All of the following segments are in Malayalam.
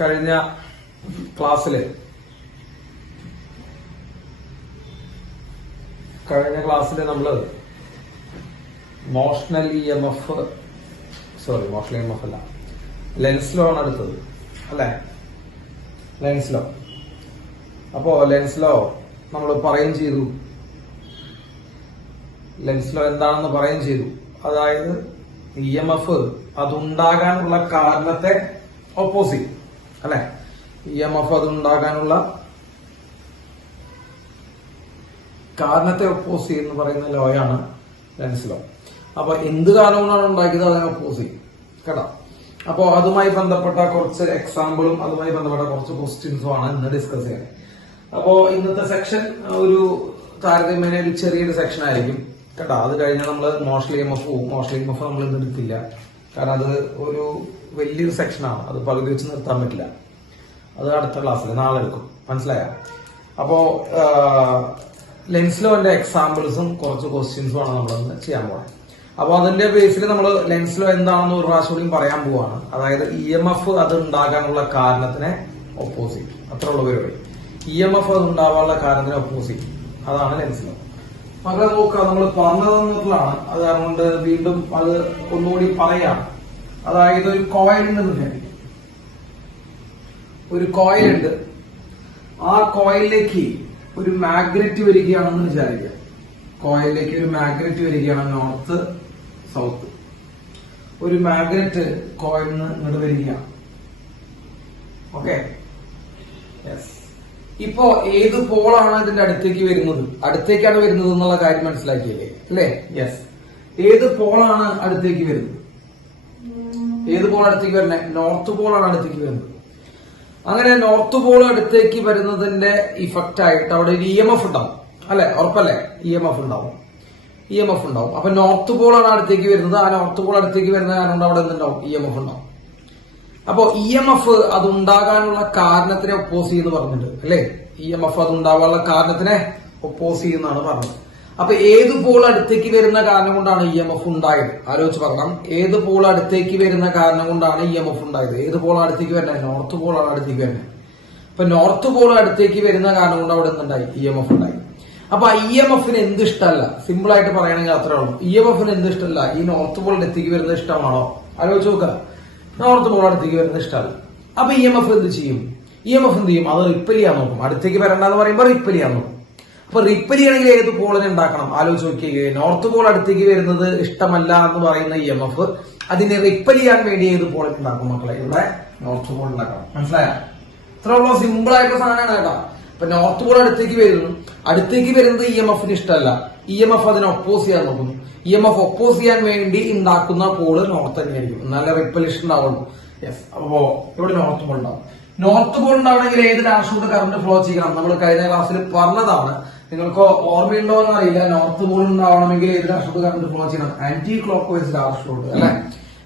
കഴിഞ്ഞ ക്ലാസ്സില് നമ്മള് മോഷണൽ EMF അല്ല, ലെൻസ് ലോ ആണ് എടുത്തത് അല്ലെ? Lenz law. അപ്പോ ലെൻസ് ലോ നമ്മൾ പറയുകയും ചെയ്തു. ലെൻസ് ലോ എന്താണെന്ന് പറയുകയും ചെയ്തു. അതായത് EMF അതുണ്ടാകാനുള്ള കാരണത്തെ ഒപ്പോസ് ചെയ്യും അല്ലെ? EMF അതുണ്ടാകാനുള്ള കാരണത്തെ ഒപ്പോസ് ചെയ്യുന്ന പറയുന്ന ലോയാണ് ലെൻസ് ലോ. അപ്പൊ എന്ത് കാരണങ്ങളാണ് ഉണ്ടാക്കിയത് അതിനെ ഒപ്പോസ് ചെയ്യും കേട്ടോ. അപ്പോ അതുമായി ബന്ധപ്പെട്ട കുറച്ച് എക്സാമ്പിളും അതുമായി ബന്ധപ്പെട്ട കുറച്ച് ക്വസ്റ്റ്യൻസും ആണ് ഇന്ന് ഡിസ്കസ് ചെയ്യാൻ. അപ്പോ ഇന്നത്തെ സെക്ഷൻ ഒരു താരതമ്യേന ഒരു ചെറിയൊരു സെക്ഷൻ ആയിരിക്കും കേട്ടോ. അത് കഴിഞ്ഞാൽ നമ്മൾ മോഷണൽ EMF നമ്മൾ ഇന്ന് എടുത്തില്ല. കാരണം അത് ഒരു വലിയൊരു സെക്ഷനാണ്. അത് പകുതി വെച്ച് നിർത്താൻ പറ്റില്ല. അത് അടുത്ത ക്ലാസ്സിൽ നാളെ എടുക്കും. മനസ്സിലായ? അപ്പോ ലെൻസ് ലോന്റെ എക്സാമ്പിൾസും കുറച്ച് ക്വസ്റ്റ്യൻസും ആണ് നമ്മളിന്ന് ചെയ്യാൻ പോകുന്നത്. അപ്പൊ അതിന്റെ ബേസിൽ നമ്മൾ ലെൻസ് ലോ എന്താണെന്ന് ഒരു പ്രാവശ്യം കൂടി പറയാൻ പോവാണ്. അതായത് EMF അത് ഉണ്ടാകാനുള്ള കാരണത്തിനെ ഒപ്പോസ് ചെയ്യും. അത്ര ഉള്ള പരിപാടി. EMF അത് ഉണ്ടാവാനുള്ള കാരണത്തിനെ ഒപ്പോസ് ചെയ്യും. അതാണ് ലെൻസ് ലോ. മക്കളെ നോക്കുക, നമ്മൾ പറഞ്ഞതെന്നുള്ളതാണ്. അത് അതുകൊണ്ട് വീണ്ടും അത് ഒന്നുകൂടി പറയാം. അതായത് ഒരു കോയിൽ ഉണ്ടെന്ന് വിചാരിക്കും. ഒരു കോയിൽ ഉണ്ട്. ആ കോയിലിലേക്ക് ഒരു മാഗ്നറ്റ് വരികയാണെന്ന് വിചാരിക്കുക. കോയിലിലേക്ക് ഒരു മാഗ്നറ്റ് വരികയാണ്, നോർത്ത് സൗത്ത്. ഒരു മാഗ്നറ്റ് കോയിലിൽ നിന്ന് ഇങ്ങോട്ട് വരികയാണ്. Okay, yes. ഇപ്പോ ഏത് പോളാണ് ഇതിന്റെ അടുത്തേക്ക് വരുന്നത്? അടുത്തേക്കാണ് വരുന്നത് എന്നുള്ള കാര്യം മനസ്സിലാക്കിയല്ലേ അല്ലേ? യെസ്. ഏത് പോളാണ് അടുത്തേക്ക് വരുന്നത്? ഏത് പോൾ അടുത്തേക്ക് വരുന്നത്? നോർത്ത് പോളാണ് അടുത്തേക്ക് വരുന്നത്. അങ്ങനെ നോർത്ത് പോൾ അടുത്തേക്ക് വരുന്നതിന്റെ ഇഫക്റ്റ് ആയിട്ട് അവിടെ ഒരു EMF ഉണ്ടാവും അല്ലെ? ഉറപ്പല്ലേ? EMF ഉണ്ടാവും. അപ്പൊ നോർത്ത് പോളാണ് അടുത്തേക്ക് വരുന്നത്. ആ നോർത്ത് പോൾ അടുത്തേക്ക് വരുന്ന കാരണം അവിടെ എന്തുണ്ടാവും? EMF ഉണ്ടാവും. അപ്പോ EMF അത് ഉണ്ടാകാനുള്ള കാരണത്തിനെ ഒപ്പോസ് ചെയ്യുന്നു പറഞ്ഞിട്ടുണ്ട് അല്ലെ? EMF അത് ഉണ്ടാകാനുള്ള കാരണത്തിനെ ഒപ്പോസ് ചെയ്യുന്നതാണ് പറഞ്ഞത്. അപ്പൊ ഏത് പോൾ അടുത്തേക്ക് വരുന്ന കാരണം കൊണ്ടാണ് EMF ഉണ്ടായത്? ആലോചിച്ച് പറയണം. ഏത് പോൾ അടുത്തേക്ക് വരുന്ന കാരണം കൊണ്ടാണ് EMF ഉണ്ടായത്? ഏത് പോൾ അടുത്തേക്ക് വരുന്നത്? നോർത്ത് പോളാണ് അടുത്തേക്ക് വരുന്നത്. അപ്പൊ നോർത്ത് പോൾ അടുത്തേക്ക് വരുന്ന കാരണം കൊണ്ട് അവിടെ എന്തുണ്ടായി? EMF ഉണ്ടായി. അപ്പൊ EMFന് എന്ത് ഇഷ്ടമല്ല? സിമ്പിൾ ആയിട്ട് പറയുകയാണെങ്കിൽ അത്രേ ഉള്ളൂ. EMFന് എന്ത് ഇഷ്ടമല്ല? ഈ നോർത്ത് പോൾ അടുത്തേക്ക് വരുന്നത് ഇഷ്ടമാണോ? ആലോചിച്ച് നോക്കുക. നോർത്ത് പോൾ അടുത്തേക്ക് വരുന്നത് ഇഷ്ടമല്ല. അപ്പൊ EMF എന്ത് ചെയ്യും? അത് റിപ്പൽ ചെയ്യാൻ നോക്കും. അടുത്തേക്ക് വരണ്ടെന്ന് പറയുമ്പോൾ റിപ്പൽ ചെയ്യാൻ നോക്കും. അപ്പൊ റിപ്പൽ ചെയ്യണമെങ്കിൽ ഏത് പോളിനെ ഉണ്ടാക്കണം? ആലോചിച്ച് നോക്കിയേ. നോർത്ത് പോൾ അടുത്തേക്ക് വരുന്നത് ഇഷ്ടമല്ല എന്ന് പറയുന്ന EMF അതിനെ റിപ്പൽ ചെയ്യാൻ വേണ്ടി ഏത് പോളിനെ ഉണ്ടാക്കും മക്കളെ? ഇവിടെ നോർത്ത് പോൾ ഉണ്ടാക്കണം. മനസ്സിലായോ? ഇത്ര ഉള്ള സിമ്പിൾ ആയിട്ടുള്ള സാധനമാണ് കേട്ടോ. അപ്പൊ നോർത്ത് പോൾ അടുത്തേക്ക് വരുന്നത് EMFന് ഇഷ്ടമല്ല. EMF അതിനെ ഒപ്പോസ് ചെയ്യാൻ നോക്കുന്നു. EMF ഒപ്പോസ് ചെയ്യാൻ വേണ്ടി ഉണ്ടാക്കുന്ന പോള് നോർത്ത് തന്നെയായിരിക്കും. എന്നാലേ റിപ്പലിഷൻ ഉണ്ടാവുള്ളൂ. യെസ്. അപ്പോ ഇവിടെ നോർത്ത് പോൾ ഉണ്ടാവും. നോർത്ത് പോൾ ഉണ്ടാവണമെങ്കിൽ ഏത് ഡയറക്ഷനിലൂടെ കറണ്ട് ഫ്ലോ ചെയ്യണം? നമ്മൾ കഴിഞ്ഞ ക്ലാസ്സിൽ പറഞ്ഞതാണ്. നിങ്ങൾക്ക് ഓർമ്മയുണ്ടോ എന്ന് അറിയില്ല. നോർത്ത് പോൾ ഉണ്ടാവണമെങ്കിൽ ഏത് ഡയറക്ഷനിലൂടെ കറണ്ട് ഫ്ലോ ചെയ്യണം? ആന്റി ക്ലോക്ക് വൈസ് ഡയറക്ഷനിലൂടെ അല്ലെ?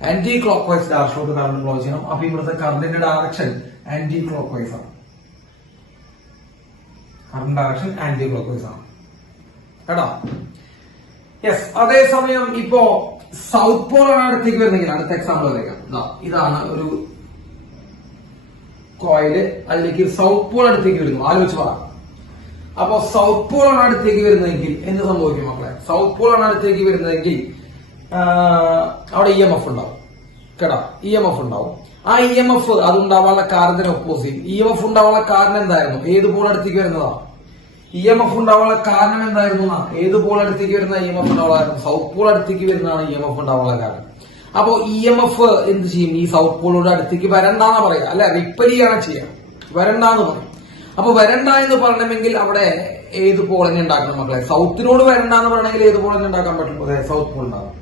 ആന്റി ക്ലോക്ക് വൈസ് ഡയറക്ഷനിലൂടെ കറണ്ട് ഫ്ലോ ചെയ്യണം. അപ്പൊ ഇവിടുത്തെ കറണ്ടിന്റെ ഡയറക്ഷൻ ആന്റി ക്ലോക്ക് വൈസ് ആണ്. Current direction anti clock vice ആണ് കേട്ടോ. യെസ്. അതേസമയം ഇപ്പോ സൗത്ത് പോൾ ആണ് അടുത്തേക്ക് വരുന്നെങ്കിൽ അടുത്ത എക്സാമ്പിൾ വരേക്കാം. ഇതാണ് ഒരു കോയില്. അതിലേക്ക് സൗത്ത് പോൾ അടുത്തേക്ക് വരുന്നു. ആലോചിച്ച് പറ. അപ്പൊ സൗത്ത് പോൾ ആണ് അടുത്തേക്ക് വരുന്നതെങ്കിൽ എന്ത് സംഭവിക്കും മക്കളെ? സൗത്ത് പോൾ ആണ് അടുത്തേക്ക് വരുന്നതെങ്കിൽ അവിടെ EMF ഉണ്ടാവും കേട്ടോ. EMF ഉണ്ടാവും. ആ EMF അതുണ്ടാവാനുള്ള കാരണത്തിന് ഒപ്പോസ് ചെയ്യും. EMF ഉണ്ടാവാനുള്ള കാരണം എന്തായിരുന്നു? ഏത് പോൾ അടുത്തേക്ക് വരുന്നതാ? EMF ഉണ്ടാവാനുള്ള കാരണം എന്തായിരുന്നു? ഏത് പോൾ അടുത്തേക്ക് വരുന്ന EMF ഉണ്ടാവാനുള്ള കാരണം? സൗത്ത് പോൾ അടുത്തേക്ക് വരുന്നതാണ് EMF ഉണ്ടാവാനുള്ള കാരണം. അപ്പോ EMF എന്ത് ചെയ്യും? ഈ സൗത്ത് പോളിന്റെ അടുത്തേക്ക് വരണ്ടാന്ന് പറയാം അല്ലെ? റിപ്പൽ ചെയ്യാണ് ചെയ്യാം. വരണ്ടാന്ന് പറയും. അപ്പൊ വരണ്ട എന്ന് പറയണമെങ്കിൽ അവിടെ ഏത് പോളിനെ ഉണ്ടാക്കണം മക്കളെ? സൗത്തിനോട് വരണ്ടെന്ന് പറയണമെങ്കിൽ ഏത് പോളിനെ ഉണ്ടാക്കാൻ പറ്റും? സൗത്ത് പോൾ ഉണ്ടാകും.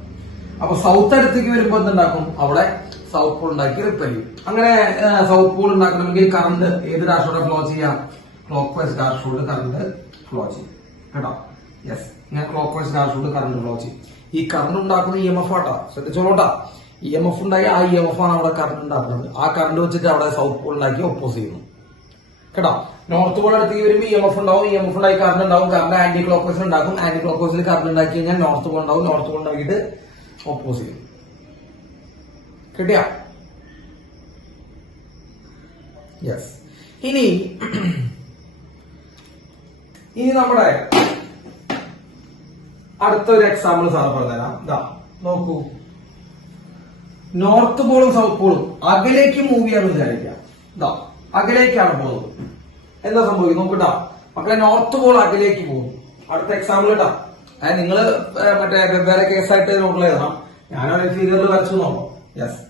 അപ്പൊ സൗത്ത് അടുത്തേക്ക് വരുമ്പോ എന്തുണ്ടാക്കും? അവിടെ സൗത്ത് പോൾ ഉണ്ടാക്കി റിപ്പൽ ചെയ്യും. അങ്ങനെ സൗത്ത് പോൾ ഉണ്ടാക്കണമെങ്കിൽ കറണ്ട് ഏത് ഡയറക്ഷനിലൂടെ ഫ്ലോ ചെയ്യാം? ക്ലോക്ക് വൈസ് ഡയറക്ഷനിലൂടെ കറണ്ട് ഫ്ലോ ചെയ്യും കേട്ടോ. യെസ്. ഇങ്ങനെ ക്ലോക്ക് വൈസ് ഡയറക്ഷനിലൂടെ കറണ്ട് ഫ്ലോ ചെയ്യും. ഈ കറണ്ട് ഉണ്ടാക്കുന്ന EMF ആട്ടാ. ശ്രദ്ധിച്ചോളൂട്ടാ. EMF ഉണ്ടായി ആ EMF ആണ് അവിടെ കറണ്ട് ഉണ്ടാക്കുന്നത്. ആ കറണ്ട് വെച്ചിട്ട് അവിടെ സൗത്ത് പോൾ ഉണ്ടാക്കി ഒപ്പോസ് ചെയ്യുന്നു കേട്ടോ. നോർത്ത് പോൾ അടുത്തേക്ക് വരുമ്പോൾ EMF ഉണ്ടാവും. EMF ഉണ്ടായി കറണ്ട് ഉണ്ടാവും. കറണ്ട് ആന്റി ക്ലോക്ക് വൈസ് ഉണ്ടാക്കും. ആന്റി ക്ലോക്ക് വൈസിൽ കറണ്ട് ഉണ്ടാക്കി കഴിഞ്ഞാൽ നോർത്ത് പോൾ ഉണ്ടാവും. നോർത്ത് പോൾ ഉണ്ടാക്കിയിട്ട് ഒപ്പോസ് ചെയ്യും. കിട്ടിയ യെസ്. ഇനി നമ്മുടെ അടുത്തൊരു എക്സാമ്പിൾ സാർ പറഞ്ഞുതരാം. ഇതാ നോക്കൂ, നോർത്ത് പോളും സൗത്ത് പോളും അകലേക്ക് മൂവ് ചെയ്യാന്ന് വിചാരിക്കാം. ഇതാ അകലേക്കാണ് പോകുന്നത്. എന്താ സംഭവിക്കും നോക്കട്ടാ മക്കളെ, നോർത്ത് പോൾ അകലേക്ക് പോകും. അടുത്ത എക്സാമ്പിൾ ഇട്ടാ നിങ്ങള് മറ്റേ വെവ്വേറെ കേസായിട്ട് നോക്കില്ല എഴുതണം. ഞാനൊരു ഫിഗറിൽ വരച്ചു നോക്കാം. യെസ്,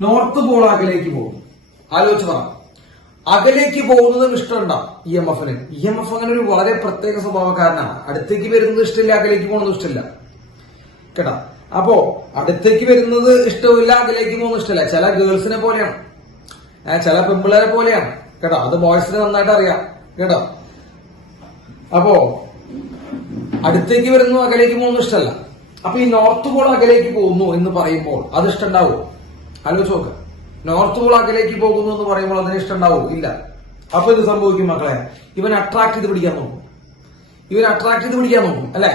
നോർത്ത് പോൾ അകലേക്ക് പോകും. ആലോചിച്ച് പറ, അകലേക്ക് പോകുന്നതും ഇഷ്ടമുണ്ടാ ഇ എം എഫിന്? ഇ എം എഫ് അങ്ങനെ ഒരു വളരെ പ്രത്യേക സ്വഭാവക്കാരനാണ്. അടുത്തേക്ക് വരുന്നത് ഇഷ്ടമില്ല, അകലേക്ക് പോകുന്നത് ഇഷ്ടമില്ല കേട്ടാ. അപ്പോ അടുത്തേക്ക് വരുന്നത് ഇഷ്ടമില്ല, അകലേക്ക് പോകുന്നത് ഇഷ്ടമില്ല. ചില ഗേൾസിനെ പോലെയാണ്, ചില പെമ്പിളരെ പോലെയാണ് കേട്ടോ. അത് ബോയ്സിന് നന്നായിട്ട് അറിയാം കേട്ടോ. അപ്പോ അടുത്തേക്ക് വരുന്നു, അകലേക്ക് പോകുന്നു ഇഷ്ടമല്ല. അപ്പൊ ഈ നോർത്ത് പോൾ അകലേക്ക് പോകുന്നു എന്ന് പറയുമ്പോൾ അത് ഇഷ്ടമുണ്ടാവോ? ആലോചിച്ച് നോക്ക്. നോർത്ത് പോൾ അകലേക്ക് പോകുന്നു എന്ന് പറയുമ്പോൾ അതിന് ഇഷ്ടമുണ്ടാവോ? ഇല്ല. അപ്പൊ ഇത് സംഭവിക്കും മക്കളെ, ഇവൻ അട്രാക്ട് ചെയ്ത് പിടിക്കാൻ നോക്കും. അല്ലെ?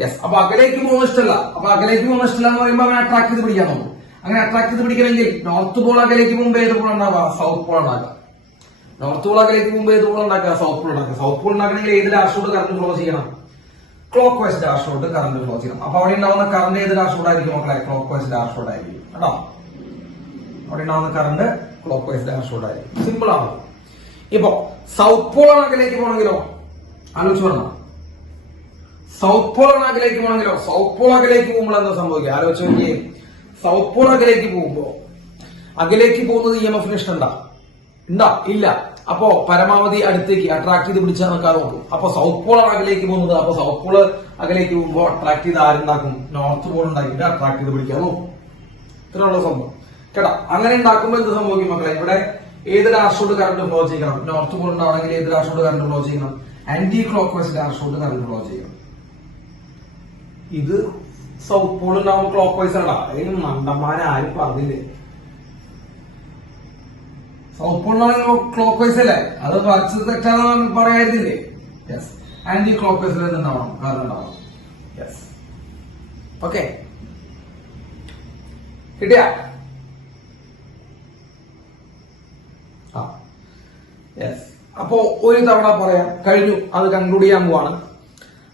യെസ്. അപ്പൊ അകലേക്ക് പോകുന്ന ഇഷ്ടമല്ല. അപ്പൊ അകലേക്ക് പോകുന്ന ഇഷ്ടമല്ല എന്ന് പറയുമ്പോൾ അവൻ അട്രാക്ട് ചെയ്ത് പിടിക്കാൻ നോക്കും. അങ്ങനെ അട്രാക്ട് ചെയ്ത് പിടിക്കണമെങ്കിൽ നോർത്ത് പോൾ അകലേക്ക് മുമ്പ് ഏത് പോൾ ഉണ്ടാവുക? സൗത്ത് പോൾ ഉണ്ടാക്കുക. നോർത്ത് പോൾ അകലേക്ക് മുമ്പ് ഏത് പോൾ ഉണ്ടാക്കുക? സൗത്ത് പോൾ ഉണ്ടാക്കുക. സൗത്ത് പോൾ ഉണ്ടാക്കണമെങ്കിൽ ഏത് ഡാഷോട് കറണ്ട് ഫ്ലോ ചെയ്യണം? ക്ലോക്ക് വൈസ് ഡാഷോട് കറണ്ട് ഫ്ലോ ചെയ്യണം. അപ്പൊ അവിടെ ഉണ്ടാവുന്ന കറണ്ട് ഏത് ഡാഷോടായിരിക്കും മക്കളെ? ക്ലോക്ക് വൈസ് ഡാഷോടായിരിക്കും കേട്ടോ. അവിടെ ഉണ്ടാവുന്ന കറണ്ട് ക്ലോക്ക് വൈസ് ഡാഷോടായിരിക്കും. സിമ്പിൾ ആണ്. ഇപ്പൊ സൗത്ത് പോൾ അകലേക്ക് പോകണമെങ്കിലോ ആലോചിച്ച് പറഞ്ഞോ. സൗത്ത് പോൾ അകലേക്ക് പോകണമെങ്കിലോ, സൗത്ത് പോൾ അകലേക്ക് പോകുമ്പോൾ എന്താ സംഭവിക്കുക? ആലോചിച്ച് നോക്കിയേ. സൗത്ത് പോൾ അകലേക്ക് പോകുമ്പോ അകലേക്ക് പോകുന്നത് ഇ എം എഫിന് ഇഷ്ടമുണ്ടാ? ഇല്ല. അപ്പോ പരമാവധി അടുത്തേക്ക് അട്രാക്ട് ചെയ്ത് പിടിച്ചാൽ നിൽക്കാൻ നോക്കും. അപ്പൊ സൗത്ത് പോൾ അകലേക്ക് പോകുന്നത്. അപ്പൊ സൗത്ത് പോൾ അകലേക്ക് പോകുമ്പോ അട്രാക്ട് ചെയ്ത് ആരുണ്ടാക്കും? നോർത്ത് പോൾ ഉണ്ടാക്കിയിട്ട് അട്രാക്ട് ചെയ്ത് പിടിക്കാൻ നോക്കും. ഇത്രയുള്ള സംഭവം കേട്ടാ. അങ്ങനെ ഉണ്ടാക്കുമ്പോൾ എന്ത് സംഭവിക്കും മക്കളെ? ഇവിടെ ഏത് ഡാഷോട് കറണ്ട് ഫ്ലോ ചെയ്യണം? നോർത്ത് പോൾ ഉണ്ടാവണമെങ്കിൽ ഏത് ഡാഷോട് കറണ്ട് ഫ്ലോ ചെയ്യണം? ആന്റി ക്ലോക്ക് വൈസ് ഡാഷോട് കറണ്ട് ഫ്ലോ ചെയ്യണം. ഇത് സൗത്ത് പോൾ ഉണ്ടാവുമ്പോൾ ക്ലോക്ക് വൈസ് ആണ്. അതിന് മണ്ടന്മാരെ ആരും പറഞ്ഞില്ലേ? സൗത്ത് പോൾ ക്ലോക്ക് വൈസ് അല്ലേ? അത് വരച്ചത് തെറ്റാണെന്ന് പറയാതില്ലേ? യെസ്. ആന്റി ക്ലോക്ക് വൈസിൽ എന്തുണ്ടാവണം? കറണ്ട് ഉണ്ടാവണം. യെസ്. ഓക്കെ, കിട്ടിയ? യെസ്. അപ്പോ ഒരു തവണ പറയാം, കഴിഞ്ഞു. അത് കൺക്ലൂഡ് ചെയ്യാൻ പോവാണ്.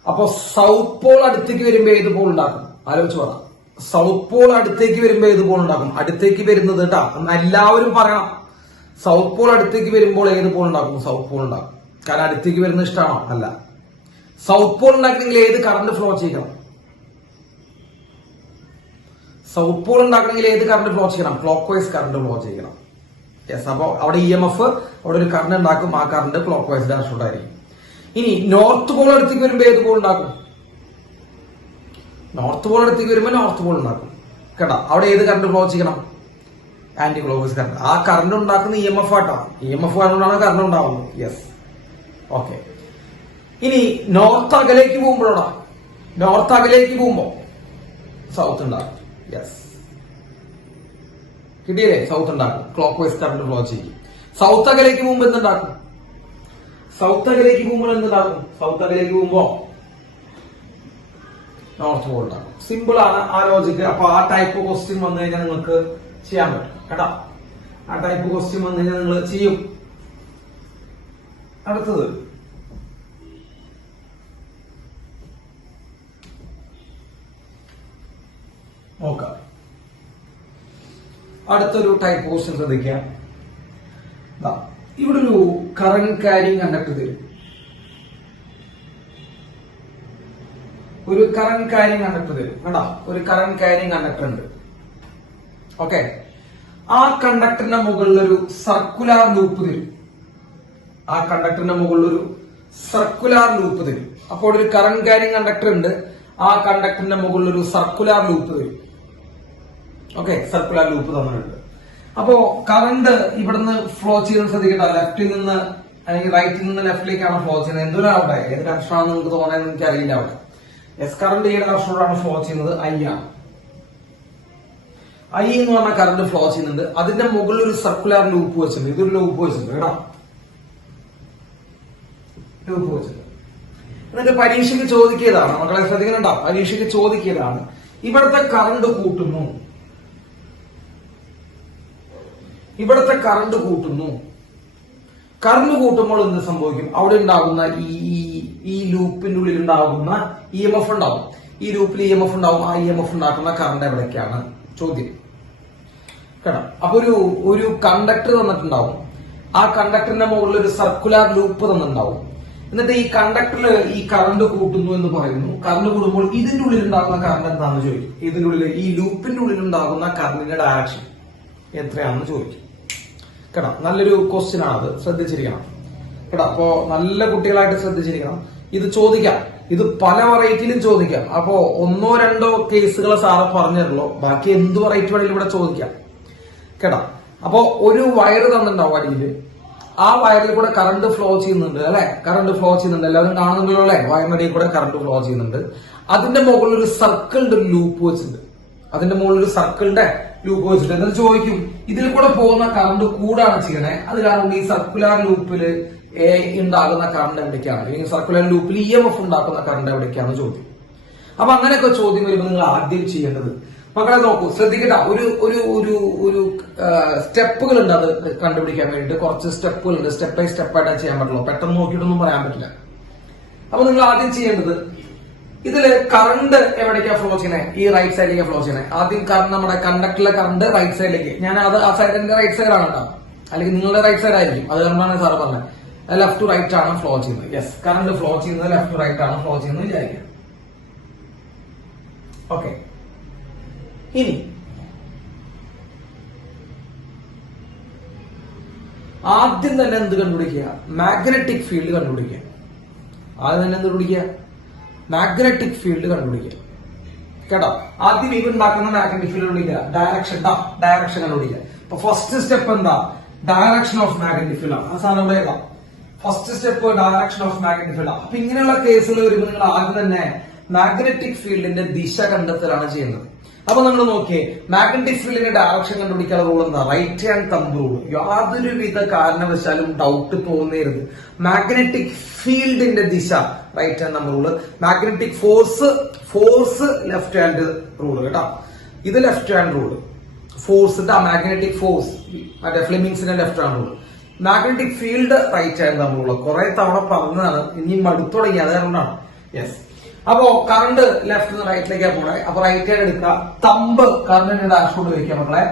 അപ്പൊ സൗത്ത് പോൾ അടുത്തേക്ക് വരുമ്പോ ഏത് പോൾ ഉണ്ടാക്കും? ആലോചിച്ച് പറ. സൗത്ത് പോൾ അടുത്തേക്ക് വരുമ്പോ ഏത് പോൾ ഉണ്ടാക്കും? അടുത്തേക്ക് വരുന്നത് കേട്ടാ, എല്ലാവരും പറയണം. സൗത്ത് പോൾ അടുത്തേക്ക് വരുമ്പോൾ ഏത് പോൾ ഉണ്ടാക്കും? സൗത്ത് പോൾ ഉണ്ടാക്കും. കാരണം അടുത്തേക്ക് വരുന്നത് ഇഷ്ടമാണോ? അല്ല. സൗത്ത് പോൾ ഉണ്ടാക്കണമെങ്കിൽ ഏത് കറണ്ട് ഫ്ലോ ചെയ്യണം? സൗത്ത് പോൾ ഉണ്ടാക്കണമെങ്കിൽ ഏത് കറണ്ട് ഫ്ലോ ചെയ്യണം? ക്ലോക്ക് വൈസ് കറണ്ട് ഫ്ലോ ചെയ്യണം. യെസ്. അപ്പൊ അവിടെ ഇ എം എഫ് അവിടെ ഒരു കറണ്ട് ഉണ്ടാക്കും. ആ കറണ്ട് ക്ലോക്ക് വൈസ് ഡാഷോടായിരിക്കും. ഇനി നോർത്ത് പോൾ അടുത്തേക്ക് വരുമ്പോ ഏത് പോൾ ഉണ്ടാക്കും? നോർത്ത് പോൾ അടുത്തേക്ക് വരുമ്പോ നോർത്ത് പോൾ ഉണ്ടാക്കും കേട്ടോ. അവിടെ ഏത് കറണ്ട് ഫ്ലോ ചെയ്യണം? Anticlockwise current. ആ കറണ്ട് ഉണ്ടാക്കുന്ന ഇ എം എഫ് ആട്ടോ. ഇ എം എഫ് ആയതുകൊണ്ടാണ് കറണ്ട് ഉണ്ടാവുന്നത്. യെസ്. ഓക്കെ. ഇനി നോർത്ത് അകലേക്ക് പോകുമ്പോഴാണ്, നോർത്ത് അകലേക്ക് പോകുമ്പോ സൗത്ത് ഉണ്ടാകും. യെസ്. കിട്ടിയില്ലേ? സൗത്ത് ഉണ്ടാക്കും. ക്ലോക്ക് വൈസ് കറണ്ട് ഫ്ലോ ചെയ്യും. സൗത്ത് അകലേക്ക് പോകുമ്പോ എന്തുണ്ടാക്കും? സൗത്ത് അകലേക്ക് പോകുമ്പോൾ എന്തുണ്ടാകും? സൗത്ത് അകലേക്ക് പോകുമ്പോ നോർത്ത് പോൾ ഉണ്ടാകും. സിമ്പിൾ ആണ് ആ ലോജിക്ക്. അപ്പൊ ആ ടൈപ്പ് ക്വസ്റ്റ്യൻ വന്നു കഴിഞ്ഞാൽ നിങ്ങൾക്ക് ചെയ്യാൻ പറ്റും കേട്ടോ. ആ ടൈപ്പ് ക്വസ്റ്റ്യൻ വന്നു കഴിഞ്ഞാൽ നിങ്ങൾ ചെയ്യും. അടുത്തത് നോക്കാം. അടുത്തൊരു ടൈപ്പ് ക്വസ്റ്റ്യൻ ശ്രദ്ധിക്കാം. ഇവിടെ ഒരു കറന്റ് ക്യാരിങ് കണ്ടക്ടർ തരും. ഒരു കറന്റ് ക്യാരിങ് കണ്ടക്ടർ തരും കേട്ടോ. ഒരു കറന്റ് ക്യാരിങ് കണ്ടക്ടർ ഉണ്ട്. ഓക്കെ. ആ കണ്ടക്ടറിന്റെ മുകളിൽ ഒരു സർക്കുലാർ ലൂപ്പ് തരും. ആ കണ്ടക്ടറിന്റെ മുകളിൽ ഒരു സർക്കുലാർ ലൂപ്പ് തരും. അപ്പോൾ ഒരു കറന്റ് ക്യാരിങ് കണ്ടക്ടർ ഉണ്ട്. ആ കണ്ടക്ടറിന്റെ മുകളിൽ ഒരു സർക്കുലാർ ലൂപ്പ് തരും. ഓക്കെ, സർക്കുലാർ ലൂപ്പ് തന്നിട്ടുണ്ട്. അപ്പോ കറണ്ട് ഇവിടുന്ന് ഫ്ലോ ചെയ്യുന്നത് ശ്രദ്ധിക്കണ്ട. ലെഫ്റ്റിൽ നിന്ന് അല്ലെങ്കിൽ റൈറ്റിൽ നിന്ന് ലെഫ്റ്റിലേക്കാണ് ഫ്ലോ ചെയ്യുന്നത്. എന്തൊരാവട്ടെ, ഏത് ഡയറക്ഷനാണെന്ന് നിങ്ങൾക്ക് തോന്നുന്നത് എനിക്ക് അറിയില്ല അവിടെ. എസ് കറണ്ട് ഏത് ഡയറക്ഷനോടാണ് ഫ്ലോ ചെയ്യുന്നത്? ഐ ആണ്. ഐ എന്ന് പറഞ്ഞ കറണ്ട് ഫ്ലോ ചെയ്യുന്നുണ്ട്. അതിന്റെ മുകളിൽ ഒരു സർക്കുലാർ ലൂപ്പ് വെച്ചിട്ടുണ്ട്. ഇതൊരു ലൂപ്പ് വെച്ചിട്ടുണ്ട് കേട്ടോ. ലൂപ്പ് വെച്ചിട്ടുണ്ട്. എന്നിട്ട് പരീക്ഷയ്ക്ക് ചോദിക്കിയതാണ്, മക്കളെ ശ്രദ്ധിക്കുന്നുണ്ടോ? പരീക്ഷയ്ക്ക് ചോദിക്കിയതാണ്, ഇവിടുത്തെ കറണ്ട് കൂട്ടുന്നു, ഇവിടുത്തെ കറണ്ട് കൂട്ടുന്നു, കറണ്ട് കൂട്ടുമ്പോൾ എന്ത് സംഭവിക്കും? അവിടെ ഉണ്ടാകുന്ന ഈ ലൂപ്പിന്റെ ഉള്ളിൽ ഉണ്ടാകുന്ന EMF ഉണ്ടാവും. ഈ ലൂപ്പിൽ EMF ഉണ്ടാവും. ആ EMF ഉണ്ടാക്കുന്ന കറണ്ട് എവിടേക്കാണ് ചോദ്യം കേട്ടോ. അപ്പൊ ഒരു കണ്ടക്ടർ തന്നിട്ടുണ്ടാവും. ആ കണ്ടക്ടറിന്റെ മുകളിൽ ഒരു സർക്കുലർ ലൂപ്പ് തന്നിട്ടുണ്ടാവും. എന്നിട്ട് ഈ കണ്ടക്ടറിൽ ഈ കറണ്ട് കൂട്ടുന്നു എന്ന് പറയുന്നു. കറണ്ട് കൂടുമ്പോൾ ഇതിന്റെ ഉള്ളിൽ ഉണ്ടാകുന്ന കറണ്ട് എന്താണെന്ന് ചോദിക്കും. ഇതിന്റെ ഉള്ളിൽ ഈ ലൂപ്പിന്റെ ഉള്ളിൽ ഉണ്ടാകുന്ന കറണ്ടിന്റെ ഡയറക്ഷൻ എത്രയാണെന്ന് ചോദിക്കും കേട്ടോ. നല്ലൊരു ക്വസ്റ്റ്യൻ ആണ്, അത് ശ്രദ്ധിച്ചിരിക്കണം കേട്ടോ. അപ്പോ നല്ല കുട്ടികളായിട്ട് ശ്രദ്ധിച്ചിരിക്കണം. ഇത് ചോദിക്കാം, ഇത് പല വെറൈറ്റിയിലും ചോദിക്കാം. അപ്പോ 1-2 കേസുകൾ സാറ് പറഞ്ഞല്ലോ, ബാക്കി എന്ത് വെറൈറ്റി വേണമെങ്കിലും ഇവിടെ ചോദിക്കാം കേട്ടോ. അപ്പോ ഒരു വയറ് തന്നിട്ടുണ്ടാവും അടിയിൽ. ആ വയറിൽ കൂടെ കറണ്ട് ഫ്ലോ ചെയ്യുന്നുണ്ട് അല്ലെ, കറണ്ട് ഫ്ലോ ചെയ്യുന്നുണ്ട്, എല്ലാവരും കാണുന്നുണ്ടല്ലോ അല്ലെ. വയറിനടിയിൽ കൂടെ കറണ്ട് ഫ്ലോ ചെയ്യുന്നുണ്ട്. അതിന്റെ മുകളിൽ ഒരു സർക്കിളിന്റെ ഒരു ലൂപ്പ് വെച്ചിട്ടുണ്ട്. അതിന്റെ മുകളിൽ ഒരു സർക്കിളിന്റെ ലൂപ്പ് വെച്ചിട്ട് എന്നിട്ട് ചോദിക്കും, ഇതിൽ കൂടെ പോകുന്ന കറണ്ട് കൂടാണ് ചെയ്യണേ, അത് കാരണം ഈ സർക്കുലർ ലൂപ്പിൽ ഉണ്ടാകുന്ന കറണ്ട് എവിടേക്കാണ്, അല്ലെങ്കിൽ സർക്കുലർ ലൂപ്പിൽ EMF ഉണ്ടാക്കുന്ന കറണ്ട് എവിടേക്കാണ് ചോദ്യം. അപ്പൊ അങ്ങനെയൊക്കെ ചോദ്യം വരുമ്പോൾ നിങ്ങൾ ആദ്യം ചെയ്യേണ്ടത്, മക്കളെ നോക്കൂ, ശ്രദ്ധിക്കട്ട, ഒരു സ്റ്റെപ്പുകൾ ഉണ്ട് അത് കണ്ടുപിടിക്കാൻ വേണ്ടിയിട്ട്. കുറച്ച് സ്റ്റെപ്പുകൾ ഉണ്ട്, സ്റ്റെപ്പ് ബൈ സ്റ്റെപ്പ് ആയിട്ട് ചെയ്യാൻ പറ്റുള്ളൂ, പെട്ടെന്ന് നോക്കിയിട്ടൊന്നും പറയാൻ പറ്റില്ല. അപ്പൊ നിങ്ങൾ ആദ്യം ചെയ്യേണ്ടത്, ഇതില് കറണ്ട് എവിടേക്കാ ഫ്ലോ ചെയ്യണേ? ഈ റൈറ്റ് സൈഡിലേക്ക് ഫ്ലോ ചെയ്യണേ. ആദ്യം നമ്മുടെ കണ്ടക്ടറിലെ കറണ്ട് റൈറ്റ് സൈഡിലേക്ക്, ഞാൻ അത് ആ സൈഡിന്റെ റൈറ്റ് സൈഡാണ് കേട്ടോ, അല്ലെങ്കിൽ നിങ്ങളുടെ റൈറ്റ് സൈഡ് ആയിരിക്കും, അത് കാരണമാണ് സാറ് പറഞ്ഞത് ലെഫ്റ്റ് ടു റൈറ്റ് ആണ് ഫ്ലോ ചെയ്യുന്നത്. യെസ്, കറണ്ട് ഫ്ലോ ചെയ്യുന്നത് ലെഫ്റ്റ് ടു റൈറ്റ് ആണ് ഫ്ലോ ചെയ്യുന്നത് വിചാരിക്കാം. ഓക്കെ, ഇനി ആദ്യം തന്നെ എന്ത് കണ്ടുപിടിക്കുക? മാഗ്നറ്റിക് ഫീൽഡ് കണ്ടുപിടിക്കുക. ആദ്യം തന്നെ എന്ത് കണ്ടുപിടിക്കുക? മാഗ്നറ്റിക് ഫീൽഡ് കണ്ടുപിടിക്കുക കേട്ടോ. ആദ്യം ഇത് ഉണ്ടാക്കുന്ന മാഗ്നറ്റിക് ഫീൽഡ് കണ്ടുപിടിക്കുക. ഡയറക്ഷൻ കണ്ടുപിടിക്കുക. അപ്പൊ ഫസ്റ്റ് സ്റ്റെപ്പ് എന്താ? ഡയറക്ഷൻ ഓഫ് മാഗ്നറ്റിക് ഫീൽഡ് ആണ്. ആ സാധനം ഇവിടെ എഴുതാം. First step direction of magnetic field. അപ്പൊ ഇങ്ങനെയുള്ള കേസുകൾ വരുമ്പോൾ നിങ്ങൾ ആദ്യം തന്നെ മാഗ്നറ്റിക് ഫീൽഡിന്റെ ദിശ കണ്ടെത്തലാണ് ചെയ്യുന്നത്. അപ്പൊ നമ്മൾ നോക്കിയേ, മാഗ്നറ്റിക് ഫീൽഡിന്റെ ഡയറക്ഷൻ കണ്ടുപിടിക്കാനുള്ള റൂൾ എന്താ? Right hand thumb rule. യാതൊരുവിധ കാരണവശാലും ഡൗട്ട് തോന്നരുത്. മാഗ്നറ്റിക് ഫീൽഡിന്റെ ദിശ right hand thumb rule. Magnetic force left hand rule കേട്ടോ. ഇത് left hand rule. Force magnetic force മറ്റേ ഫ്ലെമിങ്സിന്റെ left hand rule. Magnetic field right hand thumb rule. കുറെ തവണ പറഞ്ഞതാണ്, ഇനി മടുത്തു തുടങ്ങി, അത് കാരണമാണ്. യെസ്, അപ്പോ കറണ്ട് ലെഫ്റ്റ് നിന്ന് റൈറ്റിലേക്കാണ് പോണേ. അപ്പൊ റൈറ്റ് ഹാൻഡ് എടുക്കുക. തമ്പ് കറണ്ടിന്റെ ഡാഷ്ബോർഡ് വെക്കുക മക്കളെ.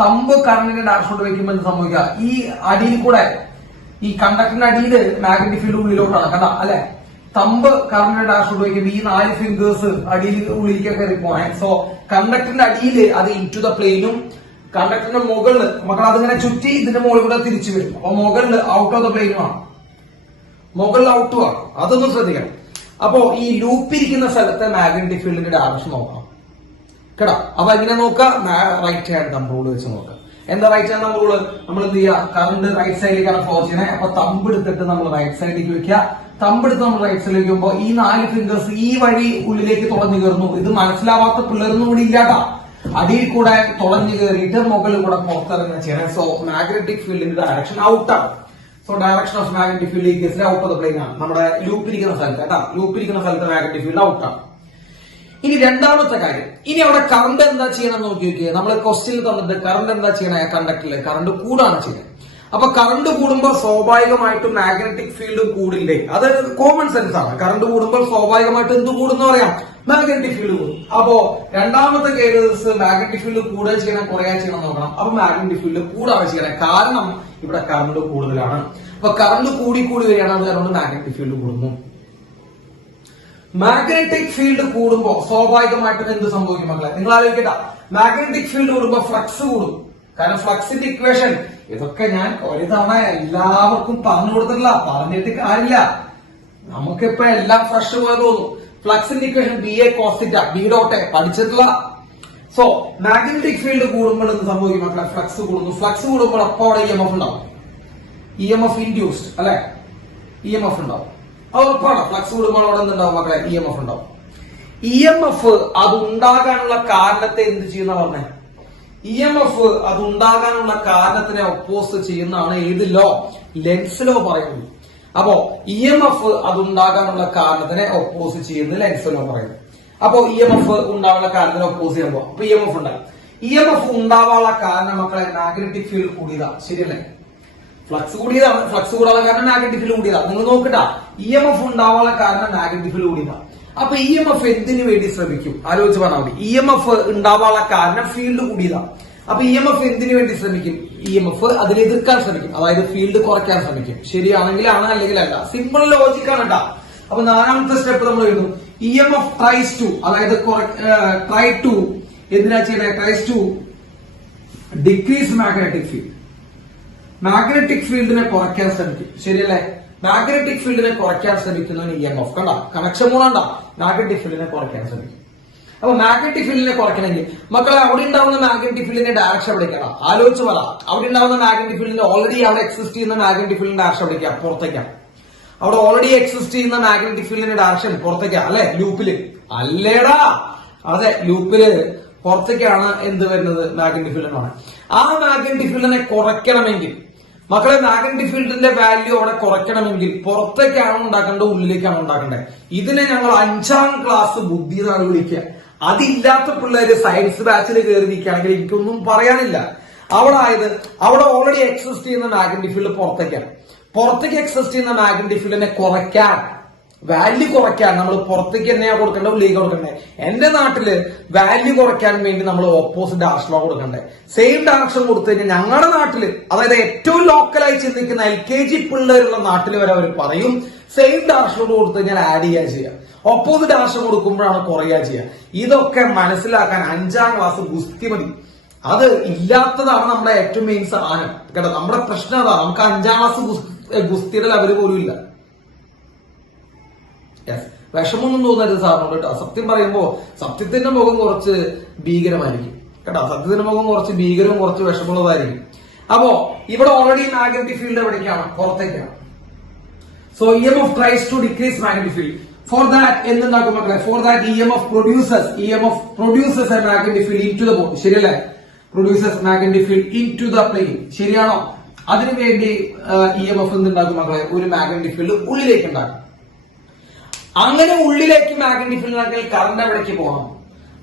തമ്പ് കറണ്ടിന്റെ ഡാഷ്ബോർഡ് വെക്കുമ്പോൾ എന്ത് സംഭവിക്കുക? ഈ അടിയിൽ കൂടെ, ഈ കണ്ടക്ടറിന്റെ അടിയിൽ മാഗ്നറ്റിക് ഫീൽഡ് ഉള്ളിലോട്ടാണ് കണ്ട അല്ലെ. തമ്പ് കറണ്ടിന്റെ ഡാഷ്ബോർഡ് വെക്കുമ്പോൾ ഈ 4 ഫിംഗേഴ്സ് അടിയിൽ ഉള്ളിലേക്കൊക്കെ കയറി പോണേ. സോ കണ്ടക്ടറിന്റെ അടിയിൽ അത് ഇൻടു ദ പ്ലെയിനും, കണ്ടക്ടറിന്റെ മുകളിൽ മക്കൾ അതിങ്ങനെ ചുറ്റി ഇതിന്റെ മുകളിൽ കൂടെ തിരിച്ചു വരും. അപ്പൊ മുകളിൽ ഔട്ട് ഓഫ് ദ പ്ലെയിനുമാണ്, മുകളിൽ ഔട്ടുമാണ്. അതൊന്നും ശ്രദ്ധിക്കണം. അപ്പോ ഈ ലൂപ്പിരിക്കുന്ന സ്ഥലത്തെ മാഗ്നറ്റിക് ഫീൽഡിന്റെ ഡയറക്ഷൻ നോക്കണം കേട്ടോ. അപ്പൊ എങ്ങനെ നോക്കാം? റൈറ്റ് ഹാൻഡ് തമ്പ് റൂൾ വെച്ച് നോക്കാം. എന്താ റൈറ്റ് ഹാൻഡ് തമ്പ് റൂള്? നമ്മൾ എന്ത് ചെയ്യുക? കറണ്ട് റൈറ്റ് സൈഡിലേക്കാണ് ഫ്ലോ ചെയ്യുന്നത്. അപ്പൊ തമ്പ് എടുത്തിട്ട് നമ്മൾ റൈറ്റ് സൈഡിലേക്ക് വെക്കുക. തമ്പ് എടുത്ത് നമ്മൾ റൈറ്റ് സൈഡിലേക്ക് വെക്കുമ്പോൾ ഈ 4 ഫിംഗേഴ്സ് ഈ വഴി ഉള്ളിലേക്ക് തുളഞ്ഞു കയറുന്നു. ഇത് മനസ്സിലാവാത്ത പിള്ളേരൊന്നും കൂടി ഇല്ലാട്ടാ. അടിയിൽ കൂടെ തുളഞ്ഞു കയറിയിട്ട് മുകളിൽ കൂടെ പുറത്തിറങ്ങുന്ന ചെയ്യണം. സോ മാഗ്നറ്റിക് ഫീൽഡിന്റെ ഡയറക്ഷൻ ഔട്ടാണ്. So direction of magnetic field ഈ കേസിൽ ഔട്ട് ഓഫ് ദ പ്ലെയിൻ ആണ്. നമ്മുടെ ലൂപ്പിരിക്കുന്ന സ്ഥലത്ത് കേട്ടോ, ലൂപ്പിരിക്കുന്ന സ്ഥലത്ത് മാഗ്നറ്റിക് ഫീൽഡ് ഔട്ടാണ്. ഇനി രണ്ടാമത്തെ കാര്യം, ഇനി അവിടെ കറണ്ട് എന്താ ചെയ്യണം നോക്കി നോക്കിയേ. നമ്മൾ ക്വസ്റ്റ്യൻ തന്നിട്ട് കറണ്ട് എന്താ ചെയ്യണേ? കണ്ടക്ടറിൽ കറണ്ട് കൂടാണ് ചെയ്യുന്നത്. അപ്പൊ കറണ്ട് കൂടുമ്പോൾ സ്വാഭാവികമായിട്ടും മാഗ്നറ്റിക് ഫീൽഡ് കൂടില്ലേ? അത് കോമൺ സെൻസ് ആണ്. കറണ്ട് കൂടുമ്പോൾ സ്വാഭാവികമായിട്ട് എന്ത് കൂടുന്ന പറയാം? മാഗ്നറ്റിക് ഫീൽഡ് കൂടും. അപ്പോ രണ്ടാമത്തെ കേസ് മാഗ്നറ്റിക് ഫീൽഡ് കൂടുതൽ ചെയ്യണം കുറയാൻ ചെയ്യണം നോക്കണം. അപ്പൊ മാഗ്നറ്റിക് ഫീൽഡ് കൂടാണ് ചെയ്യണേ, കാരണം ഇവിടെ കറണ്ട് കൂടുതലാണ്. അപ്പൊ കറണ്ട് കൂടി വരികയാണ്, അത് കാരണം മാഗ്നറ്റിക് ഫീൽഡ് കൂടുന്നു. മാഗ്നറ്റിക് ഫീൽഡ് കൂടുമ്പോ സ്വാഭാവികമായിട്ടും എന്ത് സംഭവിക്കും മക്കളെ? നിങ്ങൾ ആലോചിക്കട്ട, മാഗ്നറ്റിക് ഫീൽഡ് കൂടുമ്പോ ഫ്ലക്സ് കൂടും. കാരണം ഫ്ലക്സിന്റെ ഇക്വേഷൻ ഇതൊക്കെ ഞാൻ ഒരു തവണ എല്ലാവർക്കും പറഞ്ഞു കൊടുത്തിട്ടില്ല, പറഞ്ഞിട്ട് കാര്യമില്ല. നമുക്കിപ്പോ എല്ലാം ഫ്രഷ് പോലെ തോന്നും. ഫ്ലക്സിന്റെ equation BA cos θ, B dot A പഠിച്ചിട്ടില്ല. സോ മാഗ്നറ്റിക് ഫീൽഡ് കൂടുമ്പോൾ എന്ത് സംഭവിക്കും മക്കളെ? ഫ്ലക്സ് കൂടുന്നു. ഫ്ലക്സ് കൂടുമ്പോൾ അപ്പൊ അവിടെ EMF ഉണ്ടാവും. EMF ഇൻഡ്യൂസ്ഡ് അല്ലെ? EMF ഉണ്ടാവും. അത് ഉറപ്പാണ്. ഫ്ലക്സ് കൂടുമ്പോൾ അവിടെ എന്തുണ്ടാവും മക്കളെ? EMF ഉണ്ടാവും. EMF അത് ഉണ്ടാകാനുള്ള കാരണത്തെ എന്ത് ചെയ്യുന്ന പറഞ്ഞേ? EMF അത് ഉണ്ടാകാനുള്ള കാരണത്തിനെ ഒപ്പോസ് ചെയ്യുന്നതാണ് ഏത് ലോ? ലെൻസ് ലോ പറയുന്നത്. അപ്പോ EMF അത് ഉണ്ടാകാനുള്ള കാരണത്തിനെ ഒപ്പോസ് ചെയ്യുന്നത് ലെൻസ് ലോ പറയുന്നത്. അപ്പോ EMF ഉണ്ടാവാനുള്ള കാരണത്തിനെ ഒപ്പോസ് ചെയ്യുമ്പോൾ അപ്പൊ EMF ഉണ്ടാകും. EMF ഉണ്ടാവാനുള്ള കാരണം മക്കളെ മാഗ്നറ്റിക് ഫീൽഡ് കൂടിയതാ, ശരിയല്ലേ? ഫ്ലക്സ് കൂടിയതാണ്. ഫ്ലക്സ് കൂടാനുള്ള കാരണം മാഗ്നറ്റിക് ഫീൽഡ് കൂടിയതാണ്. നിങ്ങൾ നോക്കട്ടാ, EMF ഉണ്ടാവാനുള്ള കാരണം മാഗ്നറ്റിക് ഫീൽഡ് കൂടിയതാണ്. അപ്പൊ EMF എന്തിനു വേണ്ടി ശ്രമിക്കും? ആലോചിച്ച് പറഞ്ഞാൽ മതി. EMF ഉണ്ടാവാനുള്ള കാരണം ഫീൽഡ് കൂടിയതാണ്. അപ്പൊ EMF എന്തിനു വേണ്ടി ശ്രമിക്കും? EMF അതിനെ എതിർക്കാൻ ശ്രമിക്കും, അതായത് ഫീൽഡ് കുറയ്ക്കാൻ ശ്രമിക്കും. ശരിയാണെങ്കിൽ ആണ്, അല്ലെങ്കിൽ അല്ല. സിമ്പിൾ ലോജിക്കാണ് കേട്ടാ. അപ്പൊ നാലാമത്തെ സ്റ്റെപ്പ് നമ്മൾ എഴുതും, EMF ട്രൈസ് ടു, അതായത് ട്രൈ ടു എന്തിനാ ചെയ്യണേ? Tries to decrease magnetic field. Magnetic ഫീൽഡിനെ കുറയ്ക്കാൻ ശ്രമിക്കും. ശരിയല്ലേ? മാഗ്നറ്റിക് ഫീൽഡിനെ കുറയ്ക്കാൻ ശ്രമിക്കുന്നതിന് EMF കണ്ട കണക്ഷൻ മൂന്നാണ്ട. മാഗ്നറ്റിക് ഫീൽഡിനെ കുറയ്ക്കാൻ ശ്രമിക്കും. അപ്പൊ മാഗ്നറ്റിക് ഫീൽഡിനെ കുറയ്ക്കണമെങ്കിൽ മക്കളെ അവിടെ ഉണ്ടാവുന്ന മാഗ്നറ്റിക് ഫീൽഡിന്റെ ഡയറക്ഷൻ എവിടേക്കാണ്? ആലോചിച്ച് പറ. അവിടെ ഉണ്ടാവുന്ന മാഗ്നറ്റിക് ഫീൽഡിന്റെ ഓൾറെഡി അവിടെ എക്സിസ്റ്റ് ചെയ്യുന്ന മാഗ്നറ്റിക് ഫീൽഡിന്റെ ഡയറക്ഷൻ എവിടേക്കാണ്? പുറത്തേക്കാണ്. അവിടെ ഓൾറെഡി എക്സിസ്റ്റ് ചെയ്യുന്ന മാഗ്നറ്റിക് ഫീൽഡിന്റെ ഡയറക്ഷൻ പുറത്തേക്കാണ് അല്ലെ? ലൂപ്പില് അല്ലേടാ. അതെ, ലൂപ്പില് പുറത്തേക്കാണ് എന്ത് വരുന്നത്? മാഗ്നറ്റിക് ഫീൽഡിനാണ്. ആ മാഗ്നറ്റിക് ഫീൽഡിനെ കുറയ്ക്കണമെങ്കിൽ മക്കളെ, മാഗ്നറ്റിക് ഫീൽഡിന്റെ വാല്യൂ അവിടെ കുറയ്ക്കണമെങ്കിൽ പുറത്തേക്കാണോ ഉണ്ടാക്കേണ്ടത്, ഉള്ളിലേക്കാണോ ഉണ്ടാക്കേണ്ടത്? ഇതിനെ ഞങ്ങൾ 5ാം ക്ലാസ് ബുദ്ധി എന്നാണ് വിളിക്കുക. അതില്ലാത്ത പിള്ളേര് സയൻസ് ബാച്ചിൽ കയറിയിരിക്കുകയാണെങ്കിൽ എനിക്കൊന്നും പറയാനില്ല. അവിടെ ഓൾറെഡി എക്സിസ്റ്റ് ചെയ്യുന്ന മാഗ്നറ്റിക് ഫീൽഡ് പുറത്തേക്കാണ്. പുറത്തേക്ക് എക്സിസ്റ്റ് ചെയ്യുന്ന മാഗ്നറ്റിക് ഫീൽഡിനെ കുറയ്ക്കാൻ, വാല്യൂ കുറയ്ക്കാൻ നമ്മൾ പുറത്തേക്ക് തന്നെയാ കൊടുക്കേണ്ടത്, ഉള്ളിലേക്ക് കൊടുക്കണ്ടേ? എന്റെ നാട്ടില് വാല്യൂ കുറയ്ക്കാൻ വേണ്ടി നമ്മൾ ഓപ്പോസിറ്റ് ഡയറക്ഷനിലാണ് കൊടുക്കണ്ടേ. സെയിം ഡയറക്ഷൻ കൊടുത്തു കഴിഞ്ഞാൽ ഞങ്ങളുടെ നാട്ടില്, അതായത് ഏറ്റവും ലോക്കലായി ചിന്തിക്കുന്ന LKG പിള്ളേരുള്ള നാട്ടിൽ വരെ അവർ പറയും സെയിം ഡയറക്ഷനോട് കൊടുത്തു കഴിഞ്ഞാൽ ആഡ് ചെയ്യുക ചെയ്യുക, ഓപ്പോസിറ്റ് ഡയറക്ഷൻ കൊടുക്കുമ്പോഴാണ് കുറയുക ചെയ്യുക. ഇതൊക്കെ മനസ്സിലാക്കാൻ 5ാം ക്ലാസ് ഗുസ്തി മതി. അത് ഇല്ലാത്തതാണ് നമ്മുടെ ഏറ്റവും മെയിൻ സാധനം കേട്ടോ. നമ്മുടെ പ്രശ്നം അതാണ്, നമുക്ക് 5ാം ക്ലാസ് ഗുസ്തിയുടെ ലെവല് പോലും ഇല്ല. വിഷമൊന്നും തോന്നരുത് സാറിനോട് കേട്ടോ. സത്യം പറയുമ്പോ സത്യത്തിന്റെ മുഖം കുറച്ച് ഭീകരമായിരിക്കും കേട്ടോ. സത്യത്തിന്റെ മുഖം കുറച്ച് ഭീകരവും കുറച്ച് വിഷമമുള്ളതായിരിക്കും. അപ്പോ ഇവിടെ ഓൾറെഡി മാഗ്നറ്റിക് ഫീൽഡ് എവിടേക്കാണ്? പുറത്തേക്കാണ്. So EMF tries to decrease magnetic field. For that എന്തുണ്ടാക്കും മക്കളെ? For that EMF produces a magnetic field into the body. ശരിയല്ലേ? Produces magnetic field into the plane. ശരിയാണോ? അതിനുവേണ്ടി EMF എന്തുണ്ടാക്കും മക്കളെ? ഒരു മാഗ്നറ്റിക് ഫീൽഡ് ഉള്ളിലേക്ക് ഉണ്ടാക്കും. അങ്ങനെ ഉള്ളിലേക്ക് മാഗ്നറ്റിക് ഫീൽഡ് ഉണ്ടാക്കണമെങ്കിൽ കറണ്ട് എവിടേക്ക് പോകണം?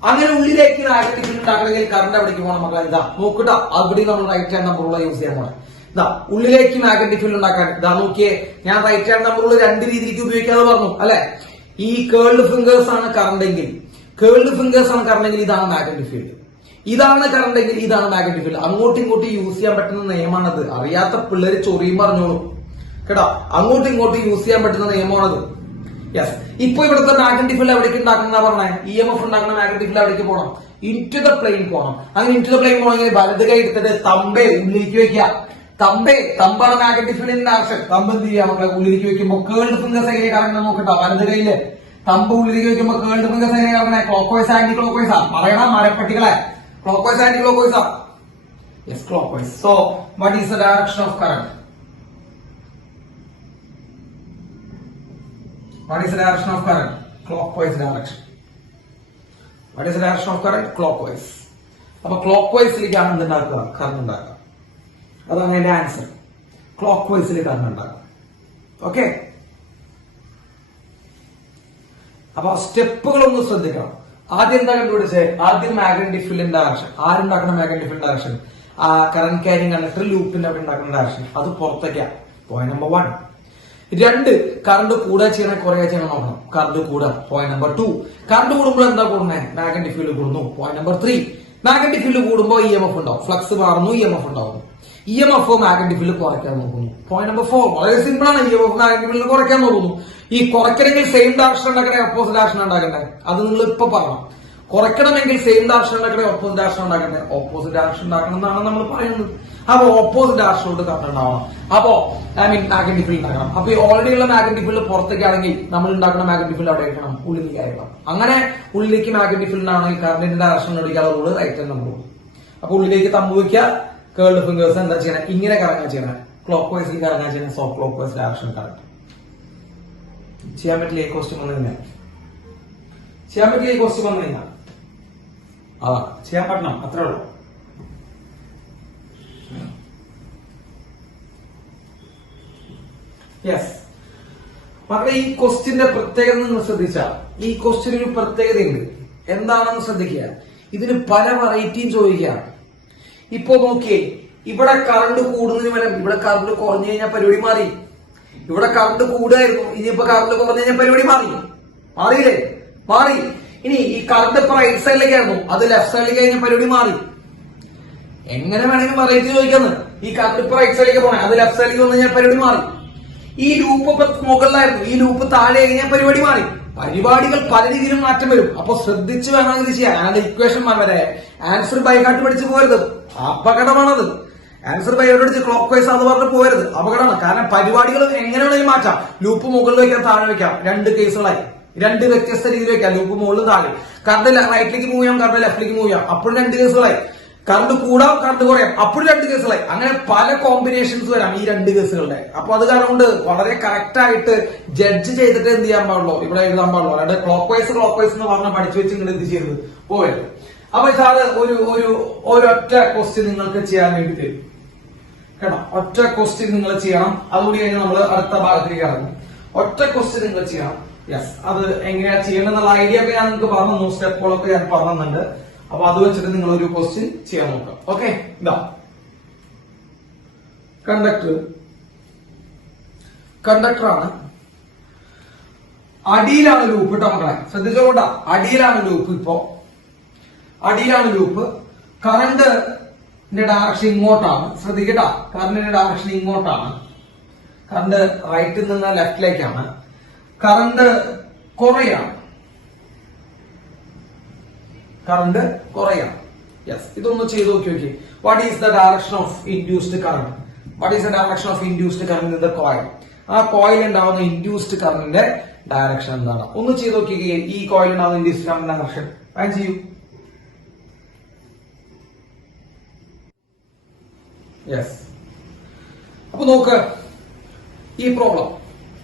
അങ്ങനെ ഉള്ളിലേക്ക് മാഗ്നറ്റിക് ഫീൽഡ് ഉണ്ടാക്കണമെങ്കിൽ കറണ്ട് എവിടേക്ക് പോകണം മക്കളെ? ഇതാ നോക്കട്ട, അവിടെ നമ്മൾ റൈറ്റ് ഹാൻഡ് നമ്പറുള്ള യൂസ് ചെയ്യാൻ പോകണം. ഇതാ ഉള്ളിലേക്ക് മാഗ്നറ്റിക് ഫീൽഡ് ഉണ്ടാക്കാൻ ഇതാ നോക്കിയേ, ഞാൻ റൈറ്റ് ഹാൻഡ് നമ്പറുള്ള 2 രീതിക്ക് ഉപയോഗിക്കാതെ പറഞ്ഞു അല്ലെ? ഈ കേൾഡ് ഫിംഗേഴ്സ് ആണ് കറണ്ടെങ്കിൽ, ഇതാണ് മാഗ്നറ്റിക് ഫീൽഡ്. ഇതാണ് കറണ്ടെങ്കിൽ ഇതാണ് മാഗ്നറ്റിക് ഫീൽഡ്. അങ്ങോട്ടും ഇങ്ങോട്ടും യൂസ് ചെയ്യാൻ പറ്റുന്ന നിയമമാണത്. അറിയാത്ത പിള്ളേര് ചൊറിയും പറഞ്ഞോളൂ കേട്ടോ. അങ്ങോട്ടും ഇങ്ങോട്ടും യൂസ് ചെയ്യാൻ പറ്റുന്ന നിയമമാണത്. യെസ്. ഇപ്പൊ ഇവിടുത്തെ മാഗ്നറ്റിക് ഫീൽഡ് എവിടേക്ക് ഉണ്ടാക്കുന്ന പറഞ്ഞേ? EMF ഉണ്ടാക്കുന്ന മാഗ്നറ്റിക് ഫീൽഡ് എവിടേക്ക് പോകണം? ഇൻടു ദ പ്ലെയിൻ പോകണം. അങ്ങനെ ഇൻടു ദ പ്ലെയിൻ പോകണമെങ്കിൽ വലത് കൈ എടുത്തിട്ട് തമ്പേ ഉള്ളിലേക്ക് വെക്കുക. തമ്പാണ് മാഗ്നറ്റിക് ഫീൽഡിന്റെ ആക്ഷൻ. തമ്പ് എന്ത് ചെയ്യാം മക്കളെ? ഉള്ളിലേക്ക് വെക്കുമ്പോൾ കേൾഡ് ഫിംഗേഴ്സ് എങ്ങനെ കറങ്ങുന്ന നോക്കട്ടോ. വലത് കൈയില് തമ്പ് ഉള്ളിലേക്ക് വെക്കുമ്പോൾ കേൾഡ് ഫിംഗേഴ്സ് എങ്ങനെ കറങ്ങണേ? ക്ലോക്ക് വൈസ് ആന്റി ക്ലോക്ക് വൈസാ? പറയണം മരപ്പട്ടികളെ. ക്ലോക്ക് വൈസ് ആന്റി ക്ലോക്ക് വൈസാ? Yes, clockwise. So what is the direction of current? What is the direction of current? Clockwise direction. What is the direction of current? Clockwise. അപ്പൊ ക്ലോക്ക്വൈസിലേക്കാണ് എന്തുണ്ടാക്കുക? കറണ്ട് ഉണ്ടാക്കുക. അതാണ് എന്റെ ആൻസർ. ക്ലോക്ക്വൈസിൽ കറണ്ട് ഉണ്ടാക്കുക. ഓക്കെ. അപ്പൊ സ്റ്റെപ്പുകളൊന്ന് ശ്രദ്ധിക്കണം. ആദ്യം എന്താ കണ്ടുപിടിച്ചേ? ആദ്യം മാഗ്നറ്റിക് ഫീൽഡിന്റെ ഡയറക്ഷൻ. ആരുണ്ടാക്കുന്ന magnetic field direction? Current carrying conductor ലൂപ്പിന്റെ അവിടെ ഉണ്ടാക്കുന്ന ഡയറക്ഷൻ. അത് പുറത്തേക്കാണ്. Point number 1. 2, കറണ്ട് കൂടാ ചെയ്യണം കുറയാ ചെയ്യണം നോക്കണം. കറണ്ട് കൂടാ. Point number 2. കറണ്ട് കൂടുമ്പോൾ എന്താ കൂടുന്നത്? മാഗ്നറ്റിക് ഫീൽഡ് കൂടുന്നു. Point number 3. മാഗ്നറ്റിക് ഫീൽഡ് കൂടുമ്പോൾ EMF ഉണ്ടാവും. ഫ്ലക്സ് മാറുന്നു, EMF ഉണ്ടാവുന്നു. EMF മാഗ്നറ്റിക് ഫീൽഡ് കുറയ്ക്കാൻ നോക്കുന്നു. പോയിന്റ് നമ്പർ 4 വളരെ സിമ്പിൾ ആണ്. EMF മാഗ്നറ്റിക് ഫീൽഡ് കുറയ്ക്കാൻ നോക്കുന്നു. ഈ കുറയ്ക്കണമെങ്കിൽ സെയിം ഡയറക്ഷൻ ഉണ്ടാക്കണേ ഓപ്പോസിറ്റ് ഡയറക്ഷൻ ഉണ്ടാക്കണ്ടേ? അത് നിങ്ങൾ ഇപ്പൊ പറഞ്ഞു. കുറയ്ക്കണമെങ്കിൽ സെയിം ഡയറക്ഷൻ ഉണ്ടാക്കണേ ഓപ്പോസിറ്റ് ഡയറക്ഷൻ ഉണ്ടാക്കണ്ടേ? ഓപ്പോസിറ്റ് ഡയറക്ഷൻ ഉണ്ടാക്കണം എന്നാണ് നമ്മൾ പറയുന്നത്. അപ്പൊ ഓപ്പോസിറ്റ് ഡയറക്ഷനോട് കറണ്ട് ഉണ്ടാവണം. അപ്പോ മാഗ്നറ്റിക് ഫീൽഡ് ഉണ്ടാക്കണം. അപ്പൊ ഈ ഓൾറെഡി ഉള്ള മാഗ്നറ്റിക് ഫീൽഡ് പുറത്തേക്കാണെങ്കിൽ നമ്മൾ ഉണ്ടാക്കുന്ന മാഗ്നറ്റിക് ഫീൽഡ് അവിടെ ആയിരിക്കണം, ഉള്ളിലേക്ക് ആയിരിക്കണം. അങ്ങനെ ഉള്ളിലേക്ക് മാഗ്നറ്റിക് ഫീൽഡ് ആണെങ്കിൽ കറണ്ടിന്റെ ഡയറക്ഷൻ എടുക്കാനുള്ള റൂള് റൈറ്റ് ഹാൻഡ് നമ്പർ. അപ്പൊ ഉള്ളിലേക്ക് തമ്പ് വയ്ക്കുക. കേൾഡ് ഫിംഗേഴ്സ് എന്താ ചെയ്യണം? ഇങ്ങനെ കറങ്ങാൻ ചെയ്യണം. ക്ലോക്ക് വൈസിൽ കറങ്ങാൻ ചെയ്യണം. So clock vice direction correct. ചെയ്യാൻ പറ്റില്ല ഈ ക്വസ്റ്റ്യൻ വന്നു കഴിഞ്ഞാൽ. അതാ ചെയ്യാൻ പറ്റണം, അത്രേ ഉള്ളൂ. യെസ് മക്കളെ, ഈ ക്വസ്റ്റ്യന്റെ പ്രത്യേകത നിങ്ങൾ ശ്രദ്ധിച്ചാൽ ഈ ക്വസ്റ്റ്യന് ഒരു പ്രത്യേകതയുണ്ട്. എന്താണെന്ന് ശ്രദ്ധിക്കുക. ഇതിന് പല വെറൈറ്റിയും ചോദിക്കുകയാണ്. ഇപ്പൊ നോക്കിയേ, ഇവിടെ കറണ്ട് കൂടുന്നതിന് പകരം ഇവിടെ കറണ്ട് കുറഞ്ഞു കഴിഞ്ഞാൽ പരിപാടി മാറി. ഇവിടെ കറണ്ട് കൂടുമായിരുന്നു, ഇനിയിപ്പോ കറണ്ട് കുറഞ്ഞു കഴിഞ്ഞാൽ പരിപാടി മാറിയില്ലേ? മാറി. ഇനി ഈ കറണ്ട് ഇപ്പൊ റൈറ്റ് സൈഡിലേക്കായിരുന്നു, അത് ലെഫ്റ്റ് സൈഡിലേക്ക് കഴിഞ്ഞാൽ പരിപാടി മാറി. എങ്ങനെ വേണമെങ്കിലും വെറൈറ്റി ചോദിക്കുന്നത്. ഈ കറണ്ട് ഇപ്പൊ റൈറ്റ് സൈഡിലേക്ക് പോണേ, അത് ലെഫ്റ്റ് സൈഡിലേക്ക് വന്നു കഴിഞ്ഞാൽ പരിപാടി മാറി. ഈ ലൂപ്പ് ഇപ്പൊ മുകളിലായിരുന്നു, ഈ ലൂപ്പ് താഴെ കഴിഞ്ഞാൽ പരിപാടി മാറി. പരിപാടികൾ പല രീതിയിലും മാറ്റം വരും. അപ്പൊ ശ്രദ്ധിച്ചു വേണമെങ്കിൽ ചെയ്യാം. അല്ലാതെ ഇക്വേഷൻ വരെ ആൻസർ ബൈ ഹാർട്ട് പഠിച്ചു പോകരുത്, അപകടമാണത്. ആൻസർ ബൈ ഹാർട്ട് പഠിച്ച് ക്ലോക്ക് വൈസ് അത് പറഞ്ഞ് പോകരുത്, അപകടമാണ്. കാരണം പരിപാടികൾ എങ്ങനെ വേണമെങ്കിൽ മാറ്റാം. ലൂപ്പ് മുകളിൽ വെക്കാം, താഴെ വെക്കാം, രണ്ട് കേസുകളായി, രണ്ട് വ്യത്യസ്ത രീതിയിൽ വെക്കാം. ലൂപ്പ് മുകളിൽ താഴെ, കറണ്ട് റൈറ്റിലേക്ക് മൂവ് ചെയ്യാം, കറണ്ട് ലെഫ്റ്റിലേക്ക് മൂവ് ചെയ്യാം, അപ്പോഴും രണ്ട് കേസുകളായി. കറണ്ട് കൂടാം, കറണ്ട് കുറയാം, അപ്പോഴും രണ്ട് കേസുകളായി. അങ്ങനെ പല കോമ്പിനേഷൻസ് വരാം ഈ രണ്ട് കേസുകളുടെ. അപ്പൊ അത് കാരണം കൊണ്ട് വളരെ കറക്റ്റ് ആയിട്ട് ജഡ്ജ് ചെയ്തിട്ട് എന്ത് ചെയ്യാൻ പാടുള്ളൂ, ഇവിടെ എഴുതാൻ പാടുള്ളൂ. അല്ലാതെ ക്ലോക്ക് വൈസ് എന്ന് പറഞ്ഞാൽ പഠിച്ചു വെച്ച് നിങ്ങൾ എന്ത് ചെയ്തത് പോയത്. അപ്പൊ സാറ് ഒരൊറ്റ ക്വസ്റ്റ്യൻ നിങ്ങൾക്ക് ചെയ്യാൻ വേണ്ടി തരും കേട്ടോ. ഒറ്റ ക്വസ്റ്റ്യൻ നിങ്ങൾ ചെയ്യണം. അതുകൂടി കഴിഞ്ഞ് നമ്മൾ അടുത്ത ഭാഗത്തേക്ക് ഇറങ്ങും. ഒറ്റ ക്വസ്റ്റ്യൻ നിങ്ങൾ ചെയ്യണം. യെസ്, അത് എങ്ങനെയാ ചെയ്യണമെന്നുള്ള ഐഡിയ ഒക്കെ ഞാൻ നിങ്ങൾക്ക് പറഞ്ഞു, സ്റ്റെപ്പുകളൊക്കെ ഞാൻ പറഞ്ഞിട്ടുണ്ട്. അപ്പൊ അത് വെച്ചിട്ട് നിങ്ങൾ ഒരു ക്വസ്റ്റ്യൻ ചെയ്യാൻ നോക്കാം. ഓക്കെ, ഇതാ കണ്ടക്ടറാണ്, അടിയിലാണ് ലൂപ്പ് കേട്ടോ മക്കളെ, ശ്രദ്ധിച്ചോട്ടാ. അടിയിലാണ് ലൂപ്പ്. ഇപ്പോ അടിയിലാണ് ലൂപ്പ്. കറണ്ടിന്റെ ഡയറക്ഷൻ ഇങ്ങോട്ടാണ്, ശ്രദ്ധിക്കട്ടാ. കറണ്ടിന്റെ ഡയറക്ഷൻ ഇങ്ങോട്ടാണ്. കറണ്ട് റൈറ്റിൽ നിന്ന് ലെഫ്റ്റിലേക്കാണ്. കറണ്ട് കുറയാണ്, കറണ്ട് കുറയാണ്. യെസ്, ഇതൊന്ന് ചെയ്ത് നോക്കി. What is the direction of induced current? What is the direction of induced current in the coil? ആ കോയിൽ ഉണ്ടാവുന്ന ഇൻഡ്യൂസ്ഡ് കറണ്ടിന്റെ ഡയറക്ഷൻ എന്താണ്? ഒന്ന് ചെയ്ത് നോക്കി. ഈ കോയിൽ ഉണ്ടാവുന്ന ഇൻഡ്യൂസ്ഡ് കറണ്ട് ഡയറക്ഷൻ ഫൈൻഡ് ചെയ്യൂ. യെസ്, അപ്പൊ നോക്ക് ഈ പ്രോബ്ലം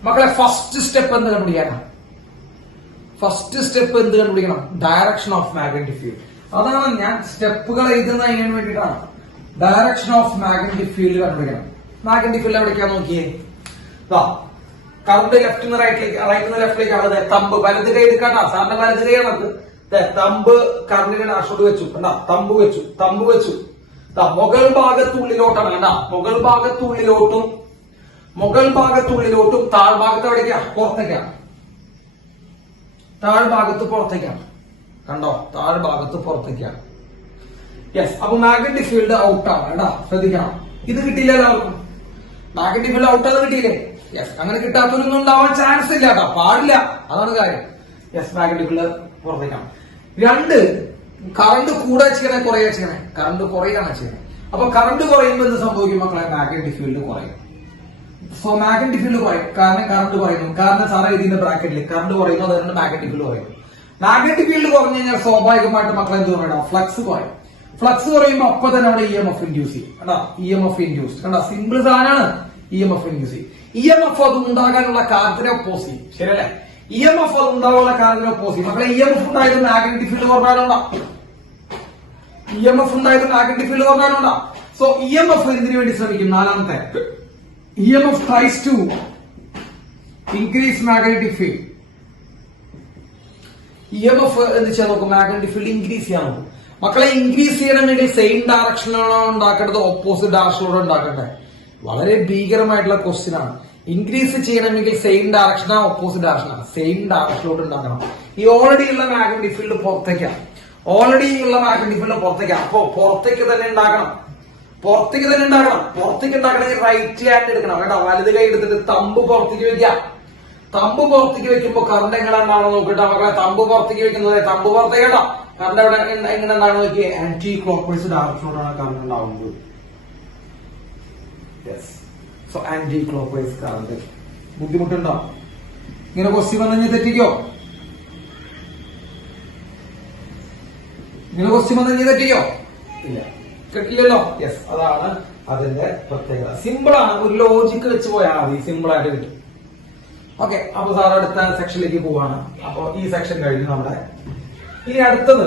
മക്കളെ. ഫസ്റ്റ് സ്റ്റെപ്പ് എന്ത് കണ്ടുപിടിക്കാനാണ്? ഫസ്റ്റ് സ്റ്റെപ്പ് എന്ത് കണ്ടുപിടിക്കണം? Direction of magnetic field. അതാണ് ഞാൻ സ്റ്റെപ്പുകൾ എഴുതുന്നത് അതിന് വേണ്ടിയിട്ടാണ്. ഡയറക്ഷൻ ഓഫ് മാഗ്നറ്റിക് ഫീൽഡ് കണ്ടുപിടിക്കണം. മാഗ്നറ്റിക് ഫീൽഡ് എവിടേക്കാ നോക്കിയേ. കറണ്ട് ലെഫ്റ്റ് നിന്ന് റൈറ്റിലേക്ക്, റൈറ്റ് നിന്ന് ലെഫ്റ്റിലേക്ക് ആണ്. തമ്പ് വലത് കൈ എടുക്കാട്ടാ, സാറിന്റെ വലത് കൈ ആണ്. തമ്പ് കറണ്ടിന്റെ ഡാഷോട്ട് വെച്ചു, കണ്ടാ. തമ്പ് വെച്ചു. മുകൾ ഭാഗത്തുള്ളിലോട്ടാണ്, കണ്ടാ. മുകൾ ഭാഗത്തുള്ളിലോട്ടും താഴ്ഭാഗത്ത് എവിടേക്കാ? പുറത്തേക്കാണ്. താഴ്ഭാഗത്ത് പുറത്തേക്കാണ്, കണ്ടോ. താഴ്ഭാഗത്ത് പുറത്തേക്കാണ്. യെസ്, അപ്പൊ മാഗ്നറ്റിക് ഫീൽഡ് ഔട്ടാണ് കേട്ടാ, ശ്രദ്ധിക്കണം. ഇത് കിട്ടിയില്ല എല്ലാവർക്കും. മാഗ്നറ്റിക് ഫീൽഡ് ഔട്ടാണ് കിട്ടിയില്ലേ? യെസ്, അങ്ങനെ കിട്ടാത്തൊന്നും ഉണ്ടാവാൻ ചാൻസ് ഇല്ല കേട്ടോ, പാടില്ല. അതാണ് കാര്യം. യെസ്, മാഗ്നറ്റിക് ഫീൽഡ് പുറത്തേക്കാണ്. രണ്ട്, കറണ്ട് കൂടെ ചെയ്യണേ കുറയാ ചെയ്യണേ? കറണ്ട് കുറയാണ് ചെയ്യണേ. അപ്പൊ കറണ്ട് കുറയുമ്പോൾ എന്ത് സംഭവിക്കും മക്കളെ? മാഗ്നറ്റിക് ഫീൽഡ് കുറയും. സോ മാഗ്നറ്റിക് ഫീൽഡ് കുറയും, കാരണം കറണ്ട് കുറയുന്നു. കാരണം സാറേ ഇതിന്റെ ബ്രാക്കറ്റിൽ കറണ്ട് കുറയുന്നു, അതുകൊണ്ട് മാഗ്നറ്റിക് ഫീൽഡ് കുറയും. മാഗ്നറ്റിക് ഫീൽഡ് കുറഞ്ഞു കഴിഞ്ഞാൽ സ്വാഭാവികമായിട്ട് മക്കളെ എന്ത് പറയണം? ഫ്ലക്സ് കുറയും. ഫ്ലക്സ് കുറയുമ്പോൾ അപ്പൊ തന്നെ അവിടെ EMF ഇൻഡ്യൂസ് ചെയ്യും, കണ്ടാ. EMF ഇൻഡ്യൂസ്, കണ്ടാ. സിമ്പിൾ സാധനമാണ് EMF ഇൻഡ്യൂസ് ചെയ്യും. EMF അത് ഉണ്ടാകാനുള്ള കാരണത്തിനെ ഒപ്പോസ് ചെയ്യും, ശരിയല്ലേ? EMF അത് ഉണ്ടാകാനുള്ള കാരണത്തിനെ ഒപ്പോസ് ചെയ്യും മക്കളെ. EMF ഉണ്ടായത് മാഗ്നറ്റിക് ഫീൽഡ് കുറഞ്ഞാലുണ്ടാ. EMF ഉണ്ടായത് മാഗ്നറ്റിക് ഫീൽഡ് കുറഞ്ഞാലുണ്ടാ. സോ EMF എന്തിനു വേണ്ടി ശ്രമിക്കും? നാലാമത്തെ, EMF tries to increase magnetic field. EMF എന്ന് വെച്ചാൽ നോക്കും, മാഗ്നറ്റിക് ഫീൽഡ് ഇൻക്രീസ് ചെയ്യാൻ നോക്കും മക്കളെ. ഇൻക്രീസ് ചെയ്യണമെങ്കിൽ സെയിം ഡയറക്ഷനിലാണോ ഉണ്ടാക്കേണ്ടത്, ഓപ്പോസിറ്റ് ഡയറക്ഷനിലൂടെ ഉണ്ടാക്കട്ടെ? വളരെ ഭീകരമായിട്ടുള്ള ക്വസ്റ്റ്യൻ ആണ്. ഇൻക്രീസ് ചെയ്യണമെങ്കിൽ സെയിം ഡയറക്ഷനാ, ഓപ്പോസിറ്റ് ഡയറക്ഷനാണ്? സെയിം ഡയറക്ഷനിലോട്ട് ഉണ്ടാക്കണം. ഈ ഓൾറെഡി ഉള്ള മാഗ്നറ്റിക് ഫീൽഡ് പുറത്തേക്കാണ്. അപ്പോ പുറത്തേക്ക് തന്നെ ഉണ്ടാക്കണം. പുറത്തേക്ക് ഉണ്ടാക്കണമെങ്കിൽ റൈറ്റ് ഹാൻഡ് എടുക്കണം കേട്ടോ. വലത് കൈ എടുത്തിട്ട് തമ്പ് പുറത്തേക്ക് വെക്കാം. തമ്പ് പുറത്തേക്ക് വെക്കുമ്പോ കറണ്ട് എങ്ങനെ ഉണ്ടാണോ നോക്കിട്ടാ മക്കളെ. തമ്പ് പുറത്തേക്ക് വെക്കുന്നത്, തമ്പ് പുറത്തേക്ക് കേട്ടോ. കറണ്ട് എവിടെ എങ്ങനെ ഉണ്ടാണോ നോക്കിയേ? ആന്റി ക്ലോക്ക് വൈസ് ഡയറക്ഷനോടാണ് കറണ്ട് ഉണ്ടാവുന്നത്. So anticlockwise current. ബുദ്ധിമുട്ടുണ്ടോ? ഇങ്ങനെ ക്വസ്റ്റ്യൻ വന്നു കഴിഞ്ഞാൽ തെറ്റിക്കോ? ഇല്ല, കിട്ടില്ലല്ലോ. യെസ്, അതാണ് അതിന്റെ പ്രത്യേകത. സിമ്പിൾ ആണ്, ഒരു ലോജിക്ക് വെച്ച് പോയാൽ മതി, സിമ്പിൾ ആയിട്ട് കിട്ടും. ഓക്കെ, അപ്പൊ സാർ അടുത്ത സെക്ഷനിലേക്ക് പോവാണ്. അപ്പൊ ഈ സെക്ഷൻ കഴിഞ്ഞു നമ്മുടെ. ഇനി അടുത്തത്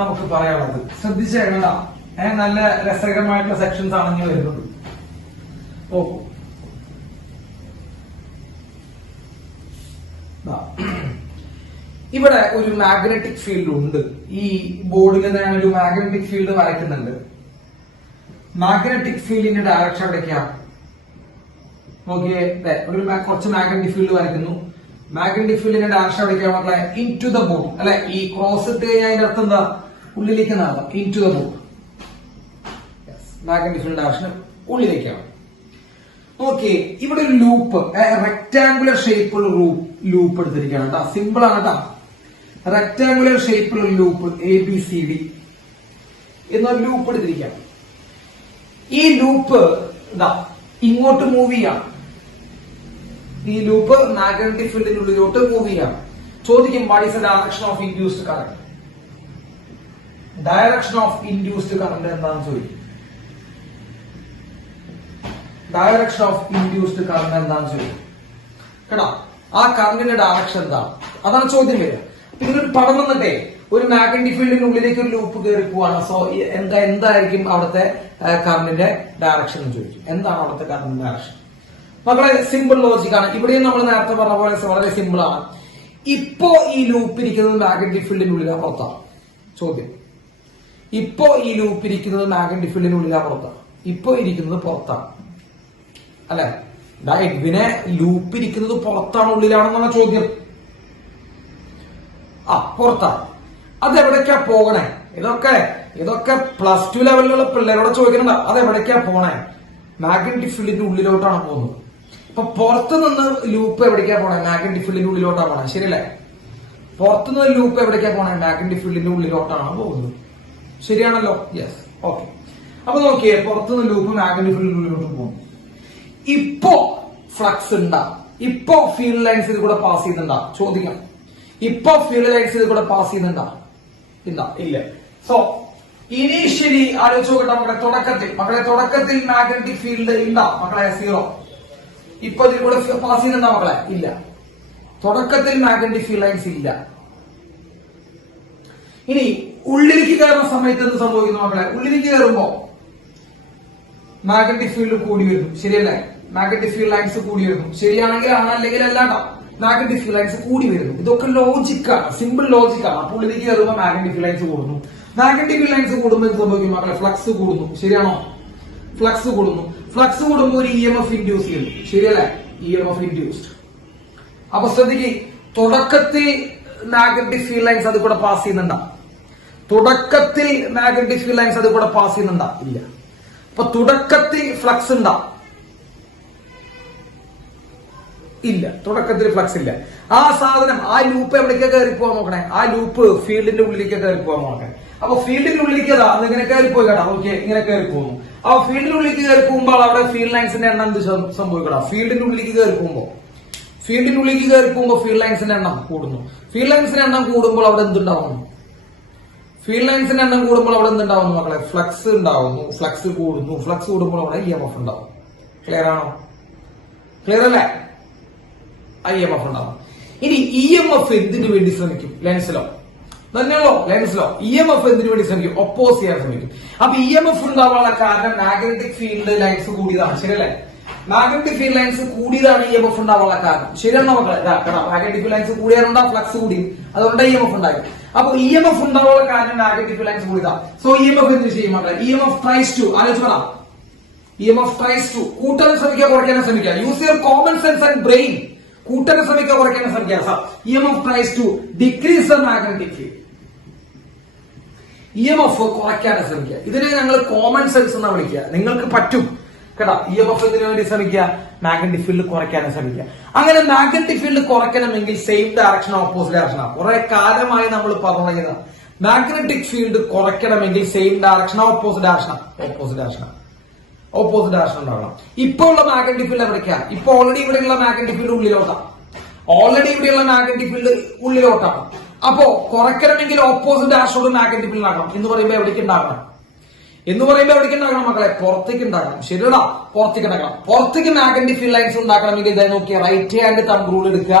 നമുക്ക് പറയാനുള്ളത് ശ്രദ്ധിച്ചേക്കണ്ട. നല്ല രസകരമായിട്ടുള്ള സെക്ഷൻസ് ആണ് ഇനി വരുന്നത്. നോക്കൂ, ഇവിടെ ഒരു മാഗ്നറ്റിക് ഫീൽഡ് ഉണ്ട്. ഈ ബോർഡിൽ ഞാൻ ഒരു മാഗ്നറ്റിക് ഫീൽഡ് വരയ്ക്കുന്നുണ്ട്. മാഗ്നറ്റിക് ഫീൽഡിന്റെ ഡയറക്ഷൻ എവിടേക്കാണ്? നോക്കിയേ, കുറച്ച് മാഗ്നറ്റിക് ഫീൽഡ് വരയ്ക്കുന്നു. മാഗ്നറ്റിക് ഫീൽഡിന്റെ ഡയറക്ഷൻ എവിടേക്കാണ് മക്കളെ? ഇൻ ടു ദ ബോർഡ് അല്ലെ? ഈ ക്രോസ് ഇട്ട് കഴിഞ്ഞാൽ അതിന്റെ അർത്ഥം എന്താ? ഉള്ളിലേക്ക് എന്നാണ്. Into the board. Magnetic field direction ഉള്ളിലേക്കാണ്. ഓക്കെ, ഇവിടെ ഒരു ലൂപ്പ്, റെക്ടാംഗുലർ ഷേപ്പുള്ള ലൂപ്പ് എടുത്തിരിക്കുകയാണ് കേട്ടോ. സിമ്പിൾ ആണ് കേട്ടോ. റെക്ടാംഗുലർ ഷേപ്പുള്ള ലൂപ്പ് ABCD എന്നൊരു ലൂപ്പ് എടുത്തിരിക്കുകയാണ്. ഈ ലൂപ്പ് ഇതാ ഇങ്ങോട്ട് മൂവ് ചെയ്യാണ്. ഈ ലൂപ്പ് മാഗ്നറ്റിക് ഫീൽഡിനുള്ളിലോട്ട് മൂവ് ചെയ്യാണ്. ചോദിക്കും, what is the direction of induced current? Direction of induced current എന്താണെന്ന് ചോദിക്കും. ഡയറക്ഷൻ ഓഫ് ഇൻഡ്യൂസ്ഡ് കറന്റ് എന്താണെന്ന് ചോദിക്കും കേട്ടോ. ആ കറന്റിന്റെ ഡയറക്ഷൻ എന്താണ്? അതാണ് ചോദ്യം വരിക. ഇതൊരു പടം വന്നിട്ടേ ഒരു മാഗ്നറ്റിക് ഫീൽഡിന്റെ ഉള്ളിലേക്ക് ഒരു ലൂപ്പ് കയറി പോവാണ്. സോ എന്തായിരിക്കും അവിടുത്തെ കറന്റിന്റെ ഡയറക്ഷൻ എന്ന് ചോദിക്കും. എന്താണ് അവിടുത്തെ കറന്റിന്റെ ഡയറക്ഷൻ? മക്കളെ സിമ്പിൾ ലോജിക് ആണ്. ഇവിടെയും നമ്മൾ നേരത്തെ പറഞ്ഞ പോലെ വളരെ സിമ്പിൾ ആണ്. ഇപ്പോ ഈ ലൂപ്പ് ഇരിക്കുന്നത് മാഗ്നറ്റിക് ഫീൽഡിനുള്ളിലാ പുറത്താണ്? ചോദ്യം. ഇപ്പോ ഈ ലൂപ്പ് ഇരിക്കുന്നത് മാഗ്നറ്റിക് ഫീൽഡിനുള്ളിലാ പുറത്താണ്? ഇപ്പോ ഇരിക്കുന്നത് പുറത്താണ് അല്ലെ? ഇതിനെ ലൂപ്പ് ഇരിക്കുന്നത് പുറത്താണ് ഉള്ളിലാണെന്നാണ് ചോദ്യം. പുറത്താണ്. അതെവിടേക്കാ പോകണേ? ഇതൊക്കെ +2 ലെവലിലുള്ള പിള്ളേരോട് ചോദിക്കണ്ട. അതെവിടേക്കാ പോണേ? മാഗ്നറ്റിക് ഫീൽഡിന്റെ ഉള്ളിലോട്ടാണ് പോകുന്നത്. അപ്പൊ പുറത്തു നിന്ന് ലൂപ്പ് എവിടേക്കാ പോണേ? മാഗ്നറ്റിക് ഫീൽഡിന്റെ ഉള്ളിലോട്ടാണ് പോണേ. ശരിയല്ലേ? പുറത്തുനിന്ന് ലൂപ്പ് എവിടേക്കാ പോണേ? മാഗ്നറ്റിക് ഫീൽഡിന്റെ ഉള്ളിലോട്ടാണ് പോകുന്നത്. ശരിയാണല്ലോ? യെസ്. ഓക്കെ, അപ്പൊ നോക്കിയേ, പുറത്തുനിന്ന് ലൂപ്പ് മാഗ്നറ്റിക് ഫീൽഡിന്റെ ഉള്ളിലോട്ട് പോകും. ഇപ്പോ ഫ്ലക്സ് ഉണ്ടാ? ഇപ്പോ ഫീൽഡ് ലൈൻസ് ഇത് കൂടെ പാസ് ചെയ്യുന്നുണ്ടാ? ചോദിക്കാം. ഇപ്പൊ ഫീൽഡ് ലൈൻസ് ഇത് കൂടെ പാസ് ചെയ്യുന്നുണ്ടാ? ഇല്ല. സോ ഇനീഷ്യലി ആലോചിച്ച് നോക്കട്ടെ മക്കളെ. തുടക്കത്തിൽ മാഗ്നറ്റിക് ഫീൽഡ് ഉണ്ടാ മക്കളെ? 0. ഇപ്പൊ ഇതിൽ കൂടെ പാസ് ചെയ്യുന്നുണ്ടാ മക്കളെ? ഇല്ല. തുടക്കത്തിൽ മാഗ്നറ്റിക് ഫീൽഡ് ലൈൻസ് ഇല്ല. ഇനി ഉള്ളിലേക്ക് കയറുന്ന സമയത്ത് എന്ത് സംഭവിക്കുന്നു മക്കളെ? ഉള്ളിലേക്ക് കയറുമ്പോ മാഗ്നറ്റിക് ഫീൽഡ് കൂടി വരുന്നു. ശരിയല്ലേ? മാഗ്നറ്റിക് ഫീൽഡ് ലൈൻസ് കൂടി വരുന്നു. ശരിയാണെങ്കിൽ ആണ്, അല്ലെങ്കിൽ അല്ലാട്ടോ. മാഗ്നറ്റിക് ഫീൽഡ് ലൈൻസ് കൂടി വരുന്നു. ഇതൊക്കെ ലോജിക്കാണ്, സിമ്പിൾ ലോജിക്കാണ്. അപ്പോൾ ഉള്ളിലേക്ക് കയറുമ്പോൾ മാഗ്നറ്റിക് ഫീൽഡ് ലൈൻസ് കൂടുന്നു. മാഗ്നറ്റിക് ഫീൽഡ് ലൈൻസ് കൂടുമ്പോൾ എന്ത് സംഭവിക്കും മക്കളെ? ഫ്ലക്സ് കൂടുന്നു. ശരിയാണോ? ഫ്ലക്സ് കൂടുന്നു. ഫ്ലക്സ് കൂടുമ്പോൾ ഒരു EMF ഇൻഡ്യൂസ് ചെയ്യുന്നു. ശരിയല്ലേ? EMF induced. അപ്പൊ ശ്രദ്ധിക്ക്, തുടക്കത്തിൽ മാഗ്നറ്റിക് ഫീൽഡ് ലൈൻസ് അത് കൂടെ പാസ് ചെയ്യുന്നുണ്ടാ? തുടക്കത്തിൽ മാഗ്നറ്റിക് ഫീൽഡ് ലൈൻസ് അത് കൂടെ പാസ് ചെയ്യുന്നുണ്ടാ? ഇല്ല. അപ്പൊ തുടക്കത്തിൽ ഫ്ലക്സ് ഉണ്ടാ? ഇല്ല. തുടക്കത്തിൽ ഫ്ലക്സ് ഇല്ല. ആ സാധനം, ആ ലൂപ്പ് എവിടേക്ക് കയറി പോകാൻ നോക്കണേ? ആ ലൂപ്പ് ഫീൽഡിന്റെ ഉള്ളിലേക്ക് കയറി പോകാൻ നോക്കണേ. അപ്പൊ ഫീൽഡിന്റെ ഉള്ളിലേക്ക് ഇങ്ങനെ കയറി പോയി കേട്ടോ. ഓക്കെ, ഇങ്ങനെ കയറി പോകുന്നു. ആ ഫീൽഡിന്റെ ഉള്ളിലേക്ക് കയറി പോകുമ്പോൾ അവിടെ ഫീൽഡ് ലൈൻസിന്റെ എണ്ണം എന്ത് സംഭവിക്കടാ? ഫീൽഡിന്റെ ഉള്ളിലേക്ക് കയറി പോകുമ്പോൾ ഫീൽഡ് ലൈൻസിന്റെ എണ്ണം കൂടുന്നു. ഫീൽഡ് ലൈൻസിന്റെ എണ്ണം കൂടുമ്പോൾ അവിടെ എന്തുണ്ടാവുന്നു? ഫീൽഡ് ലൈൻസിന്റെ എണ്ണം കൂടുമ്പോൾ അവിടെ എന്തുണ്ടാവുന്നു മക്കളെ? ഫ്ലക്സ് ഉണ്ടാവുന്നു. ഫ്ലക്സ് കൂടുന്നു. ഫ്ലക്സ് കൂടുമ്പോൾ അവിടെ EMF ഉണ്ടാവും. ക്ലിയർ ആണോ? ക്ലിയർ അല്ലേ? EMF ഉണ്ടാവും. ഇനി EMF എന്തിനു വേണ്ടി ശ്രമിക്കും? ലെൻസിലോ തന്നെയല്ലോ? ലെൻസിലോ EMF എന്തിനു വേണ്ടി ശ്രമിക്കും? ഒപ്പോസ് ചെയ്യാൻ ശ്രമിക്കും. അപ്പൊ EMF ഉണ്ടാവാനുള്ള കാരണം മാഗ്നറ്റിക് ഫീൽഡ് ലൈൻസ് കൂടിയതാണ്. ശരിയല്ലേ? മാഗ്നറ്റിക് ഫീൽഡ് ലൈൻസ് കൂടിയതാണ് EMF ഉണ്ടാവാനുള്ള കാരണം. ശരിയാണോ മക്കളെ? മാഗ്നറ്റിക് ഫീൽഡ് ലൈൻസ് കൂടിയാലുണ്ടാ ഫ്ലക്സ് കൂടി, അതുകൊണ്ട് EMF ഉണ്ടായി. അപ്പൊ EMF ഉണ്ടാവാനുള്ള കാരണം മാഗ്നറ്റിക് ഫീൽഡ് ലൈൻസ് കൂടിയതാണ്. സോ EMF എന്ത് ചെയ്യും മക്കളെ? EMF ട്രൈസ് ടു, ആലോചിച്ച് പറ, EMF ട്രൈസ് ടു കൂട്ടാനും ശ്രമിക്കുക, കുറയ്ക്കാനും ശ്രമിക്കുക. Use your common sense and brain. കൂട്ടാനും ശ്രമിക്കുക, കുറയ്ക്കാനും ശ്രമിക്കുക. EMF tries to decrease the magnetic field. EMF കുറയ്ക്കാനും ശ്രമിക്കുക. ഇതിനെ ഞങ്ങൾ കോമൺ സെൻസ് എന്നാണ് വിളിക്കുക. നിങ്ങൾക്ക് പറ്റും കേട്ടോ. EMF എന്തിനു വേണ്ടി ശ്രമിക്കുക? മാഗ്നറ്റിക് ഫീൽഡ് കുറയ്ക്കാനും ശ്രമിക്കുക. അങ്ങനെ മാഗ്നറ്റിക് ഫീൽഡ് കുറയ്ക്കണമെങ്കിൽ സെയിം ഡയറക്ഷൻ ഓപ്പോസിറ്റ് ഡയറക്ഷൻ. കുറെ കാലമായി നമ്മൾ പറഞ്ഞത് മാഗ്നറ്റിക് ഫീൽഡ് കുറയ്ക്കണമെങ്കിൽ സെയിം ഡയറക്ഷൻ ഓപ്പോസിറ്റ് ഡയറക്ഷൻ ഉണ്ടാവണം. ഇപ്പൊ ഉള്ള മാഗ്നറ്റിക് ഫീൽഡ് എവിടേക്കാണ്? ഇപ്പൊ ഓൾറെഡി ഇവിടെയുള്ള മാഗ്നറ്റിക് ഫീൽഡ് ഉള്ളിലോട്ടാണ്. അപ്പോ കുറയ്ക്കണമെങ്കിൽ ഓപ്പോസിറ്റ് ഡയറക്ഷനോട് മാഗ്നറ്റിക് ഫീൽഡ് ആകണം. എന്ന് പറയുമ്പോൾ എവിടേക്ക് ഉണ്ടാകണം മക്കളെ? പുറത്തേക്ക് ഉണ്ടാക്കണം. ശരിയടാ? പുറത്തേക്ക് ഉണ്ടാക്കണം. പുറത്തേക്ക് മാഗ്നറ്റിക് ഫീൽഡ് ലൈൻസ് ഉണ്ടാക്കണമെങ്കിൽ ഇതായി നോക്കിയാൽ റൈറ്റ് ഹാൻഡ് തമ്പ് റൂൾ എടുക്കുക.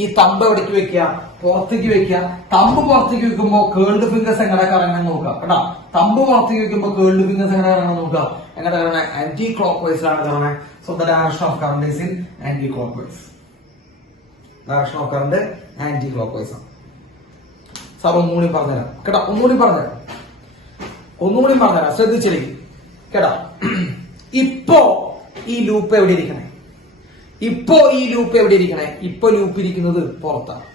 ഈ തമ്പ് എവിടേക്ക് വെക്കുക? പുറത്തേക്ക് വെക്കുക. തമ്പ് പുറത്തേക്ക് വെക്കുമ്പോൾ കേൾഡ് ഫിംഗേഴ്സ് എങ്ങനെ കറങ്ങാൻ നോക്കുക കേട്ടോ. തമ്പ് പുറത്തേക്ക് വെക്കുമ്പോൾ കേൾഡ് ഫിംഗേഴ്സ് എങ്ങനെ കറങ്ങാൻ നോക്കുക? എങ്ങനെ കറങ്ങണേ? ആന്റി ക്ലോക്ക് വൈസിലാണ് കറങ്ങണേ. So the direction of current is in anticlockwise. Direction of current anti clock vice ആണ്. സാർ ഒന്നുകൂടി പറഞ്ഞുതരാം കേട്ടോ. ഒന്നുകൂടി പറഞ്ഞുതരാം. ശ്രദ്ധിച്ചിരിക്കും. കേടാ. ഇപ്പോ ഈ ലൂപ്പ് എവിടെ ഇരിക്കണേ? ഇപ്പോ ലൂപ്പ് ഇരിക്കുന്നത് പുറത്താണ്.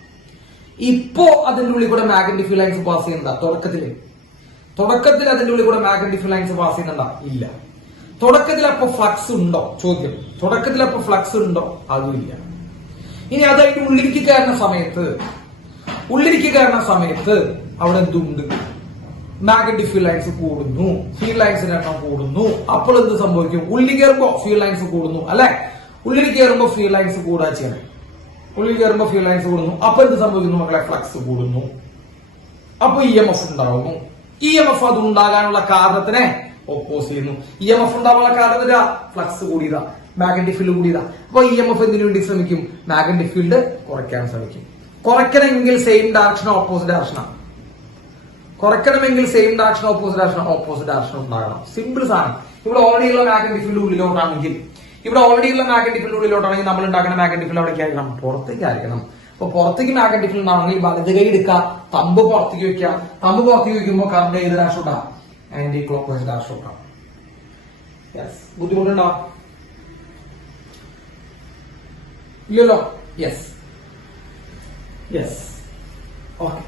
ഇപ്പോ അതിന്റെ ഉള്ളിൽ കൂടെ മാഗ്നറ്റിക് ഫീൽഡ് ലൈൻസ് പാസ് ചെയ്യുന്നുണ്ടാ? തുടക്കത്തിൽ അതിന്റെ ഉള്ളിൽ കൂടെ മാഗ്നറ്റിക് ഫീൽഡ് ലൈൻസ് പാസ് ചെയ്യുന്നുണ്ടാ? ഇല്ല. തുടക്കത്തിൽ അപ്പൊ ഫ്ലക്സ് ഉണ്ടോ? ചോദ്യം. തുടക്കത്തിൽ അപ്പൊ ഫ്ലക്സ് ഉണ്ടോ? അതും ഇല്ല. ഇനി അതായിട്ട് ഉള്ളിലേക്ക് കയറുന്ന സമയത്ത് അവിടെ എന്തുണ്ട്? മാഗ്നറ്റിക് ഫീൽഡ് ലൈൻസ് കൂടുന്നു, ഫീൽഡ് ലൈൻസിന്റെ എണ്ണം കൂടുന്നു. അപ്പോൾ എന്ത് സംഭവിക്കും? ഉള്ളിൽ കയറുമ്പോ ഫീൽഡ് ലൈൻസ് കൂടുന്നു അല്ലെ? ഉള്ളിൽ കയറുമ്പോ ഫീൽഡ് ലൈൻസ് കൂടാ ചെയ്യണം. അപ്പൊ എന്ത് സംഭവിക്കുന്നു മക്കളെ? ഫ്ലക്സ് കൂടുന്നു. അപ്പൊ EMF ഉണ്ടാകുന്നു. EMF അത് ഉണ്ടാകാനുള്ള കാരണത്തിനെ ഓപ്പോസ് ചെയ്യുന്നു. EMF ഉണ്ടാകാനുള്ള കാരണത്തില ഫ്ലക്സ് കൂടിയതാ, മാഗ്നറ്റിക് ഫീൽഡ് കൂടിയതാ. അപ്പൊ EMF എന്തിനു വേണ്ടി ശ്രമിക്കും? മാഗ്നറ്റിക് ഫീൽഡ് കുറയ്ക്കാൻ ശ്രമിക്കും. കുറയ്ക്കണമെങ്കിൽ സെയിം ഡയറക്ഷൻ ഓപ്പോസിറ്റ് ഡയറക്ഷൻ ഉണ്ടാകണം. സിമ്പിൾ സാധനം. ഇവിടെ ഓൾറെഡി ഉള്ള മാഗ്നറ്റിക് ഫീൽഡ് ഉള്ളിലോട്ടാണെങ്കിൽ നമ്മൾ ഉണ്ടാക്കുന്ന മാഗ്നറ്റിക് ഫീൽഡ് അവിടെ ആയിരിക്കണം, പുറത്തേക്ക് ആയിരിക്കണം. അപ്പൊ പുറത്തേക്ക് മാഗ്നറ്റിക് ഫീൽഡ് ഉണ്ടാവണമെങ്കിൽ വലത് കൈ എടുക്കുക, തമ്പ് പുറത്തേക്ക് വെക്കുമ്പോൾ കറണ്ട് ഏത് ഡയറക്ഷൻ ഉണ്ടാവും? ആന്റി ക്ലോക്ക് വൈസ് ഡയറക്ഷൻ ഉണ്ടാവും. ബുദ്ധിമുട്ടുണ്ടോ? ഇല്ലല്ലോ. യെസ്. ഓക്കെ.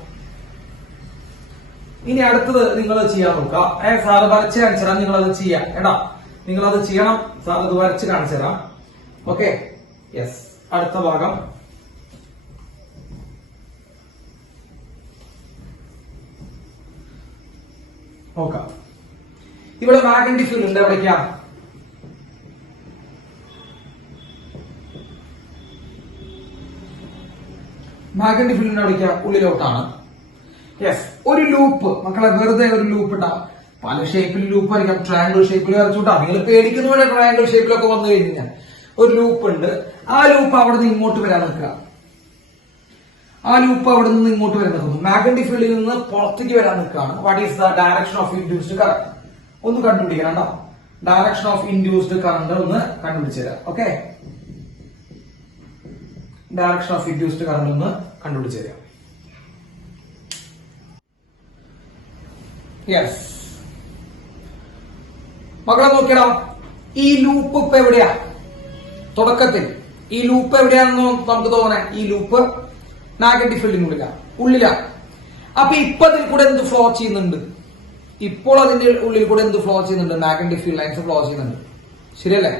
ഇനി അടുത്തത് നിങ്ങൾ ചെയ്യാൻ നോക്കുക. സാറ് വരച്ച് കാണിച്ചു തരാം, നിങ്ങളത് ചെയ്യാം. നിങ്ങളത് ചെയ്യണം. സാർ അത് വരച്ച് കാണിച്ചു തരാം. ഓക്കെ. യെസ്. അടുത്ത ഭാഗം നോക്കാം. ഇവിടെ മാഗ്നറ്റിക് ഫീൽഡ് ഉണ്ട്. എവിടേക്കാ? മാഗ്നറ്റിക് ഫീൽഡിന്റെ എവിടേക്കാ? ഉള്ളിലോട്ടാണ്. യെസ്. ഒരു ലൂപ്പ് മക്കളെ, വെറുതെ ഒരു ലൂപ്പ് ഇട്ടാം. പല ഷേപ്പിൽ ലൂപ്പ് ആയിരിക്കാം. ട്രയാങ്കിൾ ഷേപ്പിൽ വരച്ചുവിട്ടാ. നിങ്ങൾ പേടിക്കുന്ന പോലെ ട്രയാങ്കിൾ ഷേപ്പിലൊക്കെ വന്നു കഴിഞ്ഞാൽ ഒരു ലൂപ്പ് ഉണ്ട്. ആ ലൂപ്പ് അവിടെ നിന്ന് ഇങ്ങോട്ട് വരാൻ നിൽക്കുക. മാഗ്നറ്റിക് ഫീൽഡിൽ നിന്ന് പുറത്തേക്ക് വരാൻ നിൽക്കുകയാണ്. What is the direction of induced current? ഒന്ന് കണ്ടുപിടിക്കണം. ഡയറക്ഷൻ ഓഫ് ഇൻഡ്യൂസ്ഡ് കറന്റ് ഒന്ന് കണ്ടുപിടിച്ചു തരാം. Okay. Direction of induced current ഒന്ന് കണ്ടുപിടിച്ചു തരാം. യെസ്. മക്കളെ നോക്കിയടാ, ഈ ലൂപ്പ് ഇപ്പൊ എവിടെയാ? തുടക്കത്തിൽ ഈ ലൂപ്പ് എവിടെയാണെന്ന് നമുക്ക് തോന്നണേ? ഈ ലൂപ്പ് മാഗ്നറ്റിക് ഫീൽഡിനുള്ളിലാ, അപ്പൊ ഇപ്പൊ അതിൽ കൂടെ എന്ത് ഫ്ലോ ചെയ്യുന്നുണ്ട്? ഇപ്പോൾ അതിന്റെ ഉള്ളിൽ കൂടെ എന്ത് ഫ്ലോ ചെയ്യുന്നുണ്ട്? മാഗ്നറ്റിക് ഫീൽഡ് ലൈൻസ് ഫ്ലോ ചെയ്യുന്നുണ്ട്. ശരിയല്ലേ?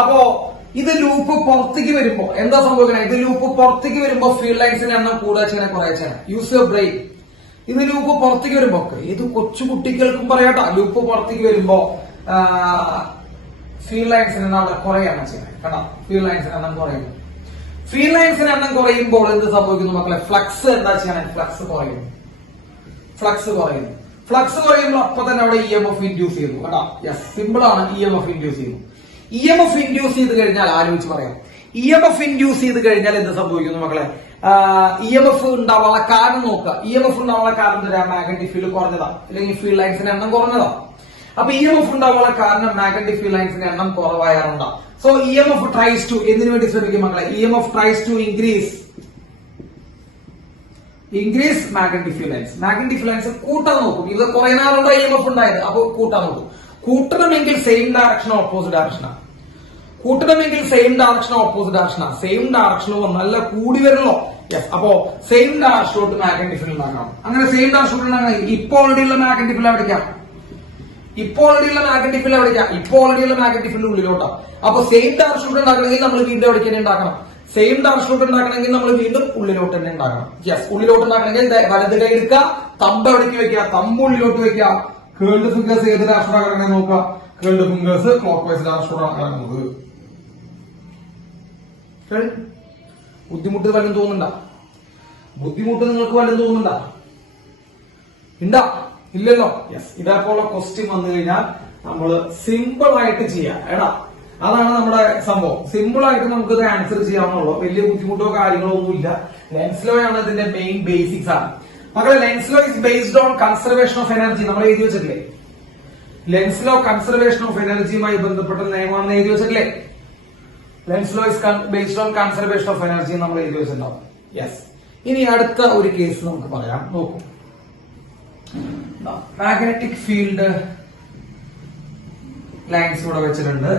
അപ്പോ ഇത് ലൂപ്പ് പുറത്തേക്ക് വരുമ്പോ എന്താ സംഭവിക്കണേ? ഇത് ലൂപ്പ് പുറത്തേക്ക് വരുമ്പോ ഫീൽഡ് ലൈൻസിന്റെ എണ്ണം കൂടാ ചെയ്യണേ, കുറയാ ചെയ്യണേ? Use your brain. ഇത് ലൂപ്പ് പുറത്തേക്ക് വരുമ്പോ, ഇത് കൊച്ചു കുട്ടികൾക്കും പറയാട്ടോ, ലൂപ്പ് പുറത്തേക്ക് വരുമ്പോ ഫീൽഡ് ലൈൻസിന് എണ്ണം അവിടെ കുറയാണ് ചെയ്യണേ. കേട്ടോ, ഫീൽഡ് ലൈൻസിന് എണ്ണം കുറയുന്നു. ഫീൽഡ് ലൈൻസിന് എണ്ണം കുറയുമ്പോൾ എന്ത് സംഭവിക്കുന്നു മക്കളെ? ഫ്ലക്സ് എന്താ ചെയ്യണേ? ഫ്ലക്സ് കുറയുന്നു. അപ്പൊ തന്നെ അവിടെ EMF ഇൻഡ്യൂസ് ചെയ്യുന്നു. കേട്ടോ, യെസ്, സിമ്പിൾ ആണ്. EMF ഇൻഡ്യൂസ് ചെയ്യുന്നു. EMF ഇൻഡ്യൂസ് ചെയ്ത് കഴിഞ്ഞാൽ ആലോചിച്ച് പറയാം. EMF ഇൻഡ്യൂസ് ചെയ്ത് കഴിഞ്ഞാൽ എന്ത് സംഭവിക്കുന്നു മക്കളെ? EMF ഉണ്ടാവാനുള്ള കാരണം നോക്കുക. EMF ഉണ്ടാവാനുള്ള കാരണം എന്താ? മാഗ്നറ്റിക് ഫീൽഡ് കുറഞ്ഞതാ, അല്ലെങ്കിൽ ഫീൽഡ് ലൈൻസിന്റെ എണ്ണം കുറഞ്ഞതാ. അപ്പൊ EMF ഉണ്ടാവാനുള്ള കാരണം മാഗ്നറ്റിക് ഫീൽഡ് ലൈൻസിന്റെ എണ്ണം കുറവായാറുണ്ടാ. സോ EMF ട്രൈസ് ടു എന്തിനു വേണ്ടി ശ്രമിക്കും മക്കളെ? EMF tries to increase magnetic field lines. Magnetic field lines കൂട്ടാൻ നോക്കും. ഇത് കുറയാറുണ്ടോ EMF ഉണ്ടായത്? അപ്പൊ കൂട്ടാൻ നോക്കും. കൂട്ടണമെങ്കിൽ സെയിം ഡയറക്ഷൻ ഓപ്പോസിറ്റ് ഡയറക്ഷനാണ്. സെയിം ഡയറക്ഷൻ നല്ല കൂടി വരണല്ലോ. യെസ്. അപ്പോ സെയിം ഡയറക്ഷനിലോട്ട് മാഗ്നറ്റിക് ഫീൽഡ് ഉണ്ടാക്കണം. അങ്ങനെ സെയിം ഡയറക്ഷനിലോട്ട് ഉണ്ടാകണം. ഇപ്പോൾ ഓൾറെഡി ഉള്ള മാഗ്നറ്റിക് ഫീൽഡ് എവിടേക്കാം? മാഗ്നറ്റിക് ഫീൽഡ് ഉള്ളിലോട്ടാണ്. അപ്പൊ സെയിം ഡയറക്ഷനിലോട്ട് ഉണ്ടാക്കണമെങ്കിൽ നമ്മൾ വീണ്ടും എവിടേക്ക് തന്നെ ഉണ്ടാക്കണം? ഉള്ളിലോട്ട് തന്നെ ഉണ്ടാക്കണം. യെസ്. ഉള്ളിലോട്ട് ഉണ്ടാക്കണമെങ്കിൽ വലത് കൈ എടുക്കുക, തമ്പ് എവിടേക്ക് വെക്കുക? തമ്പ് ഉള്ളിലോട്ട് വെക്കുക. കേൾഡ് ഫിംഗേഴ്സ് ഏത് ഡയറക്ഷനാണ് കിടക്കുന്നത് നോക്കുക. കേൾഡ് ഫിംഗേഴ്സ് ക്ലോക്ക് വൈസ് ഡയറക്ഷനാണ് കിടക്കുന്നത്. ബുദ്ധിമുട്ട് വല്ലതും തോന്നുന്നുണ്ടാ? നിങ്ങൾക്ക് വല്ലതും തോന്നുന്നുണ്ടാ? ഉണ്ടാ? ഇല്ലല്ലോ. യെസ്. ഇതേപോലെ ക്വസ്റ്റ്യൻ വന്നു കഴിഞ്ഞാൽ നമ്മള് സിമ്പിൾ ആയിട്ട് ചെയ്യാം. അതാണ് നമ്മുടെ സംഭവം. സിമ്പിൾ ആയിട്ട് നമുക്ക് ഇത് ആൻസർ ചെയ്യാവുന്നുള്ളൂ. വലിയ ബുദ്ധിമുട്ടോ കാര്യങ്ങളോ ഒന്നുമില്ല. ലെൻസ് ലോ ആണ് ഇതിന്റെ മെയിൻ ബേസിക്സ് ആണ് മക്കളെ. Lenz law is based on conservation of energy. നമ്മൾ എഴുതി വെച്ചിട്ടില്ലേ? ലെൻസ് ലോ കൺസർവേഷൻ ഓഫ് എനർജിയുമായി ബന്ധപ്പെട്ട നിയമമാണെന്ന് എഴുതി വെച്ചിട്ടില്ലേ? Lenz law is based on conservation of energy നമ്മൾ എഴുതി വെച്ചിട്ടുണ്ടാവും. യെസ്. ഇനി അടുത്ത ഒരു കേസ് നമുക്ക് പറയാം. നോക്കൂ. മാഗ്നറ്റിക് ഫീൽഡ് ലൈൻസ് ഇവിടെ വെച്ചിട്ടുണ്ട്.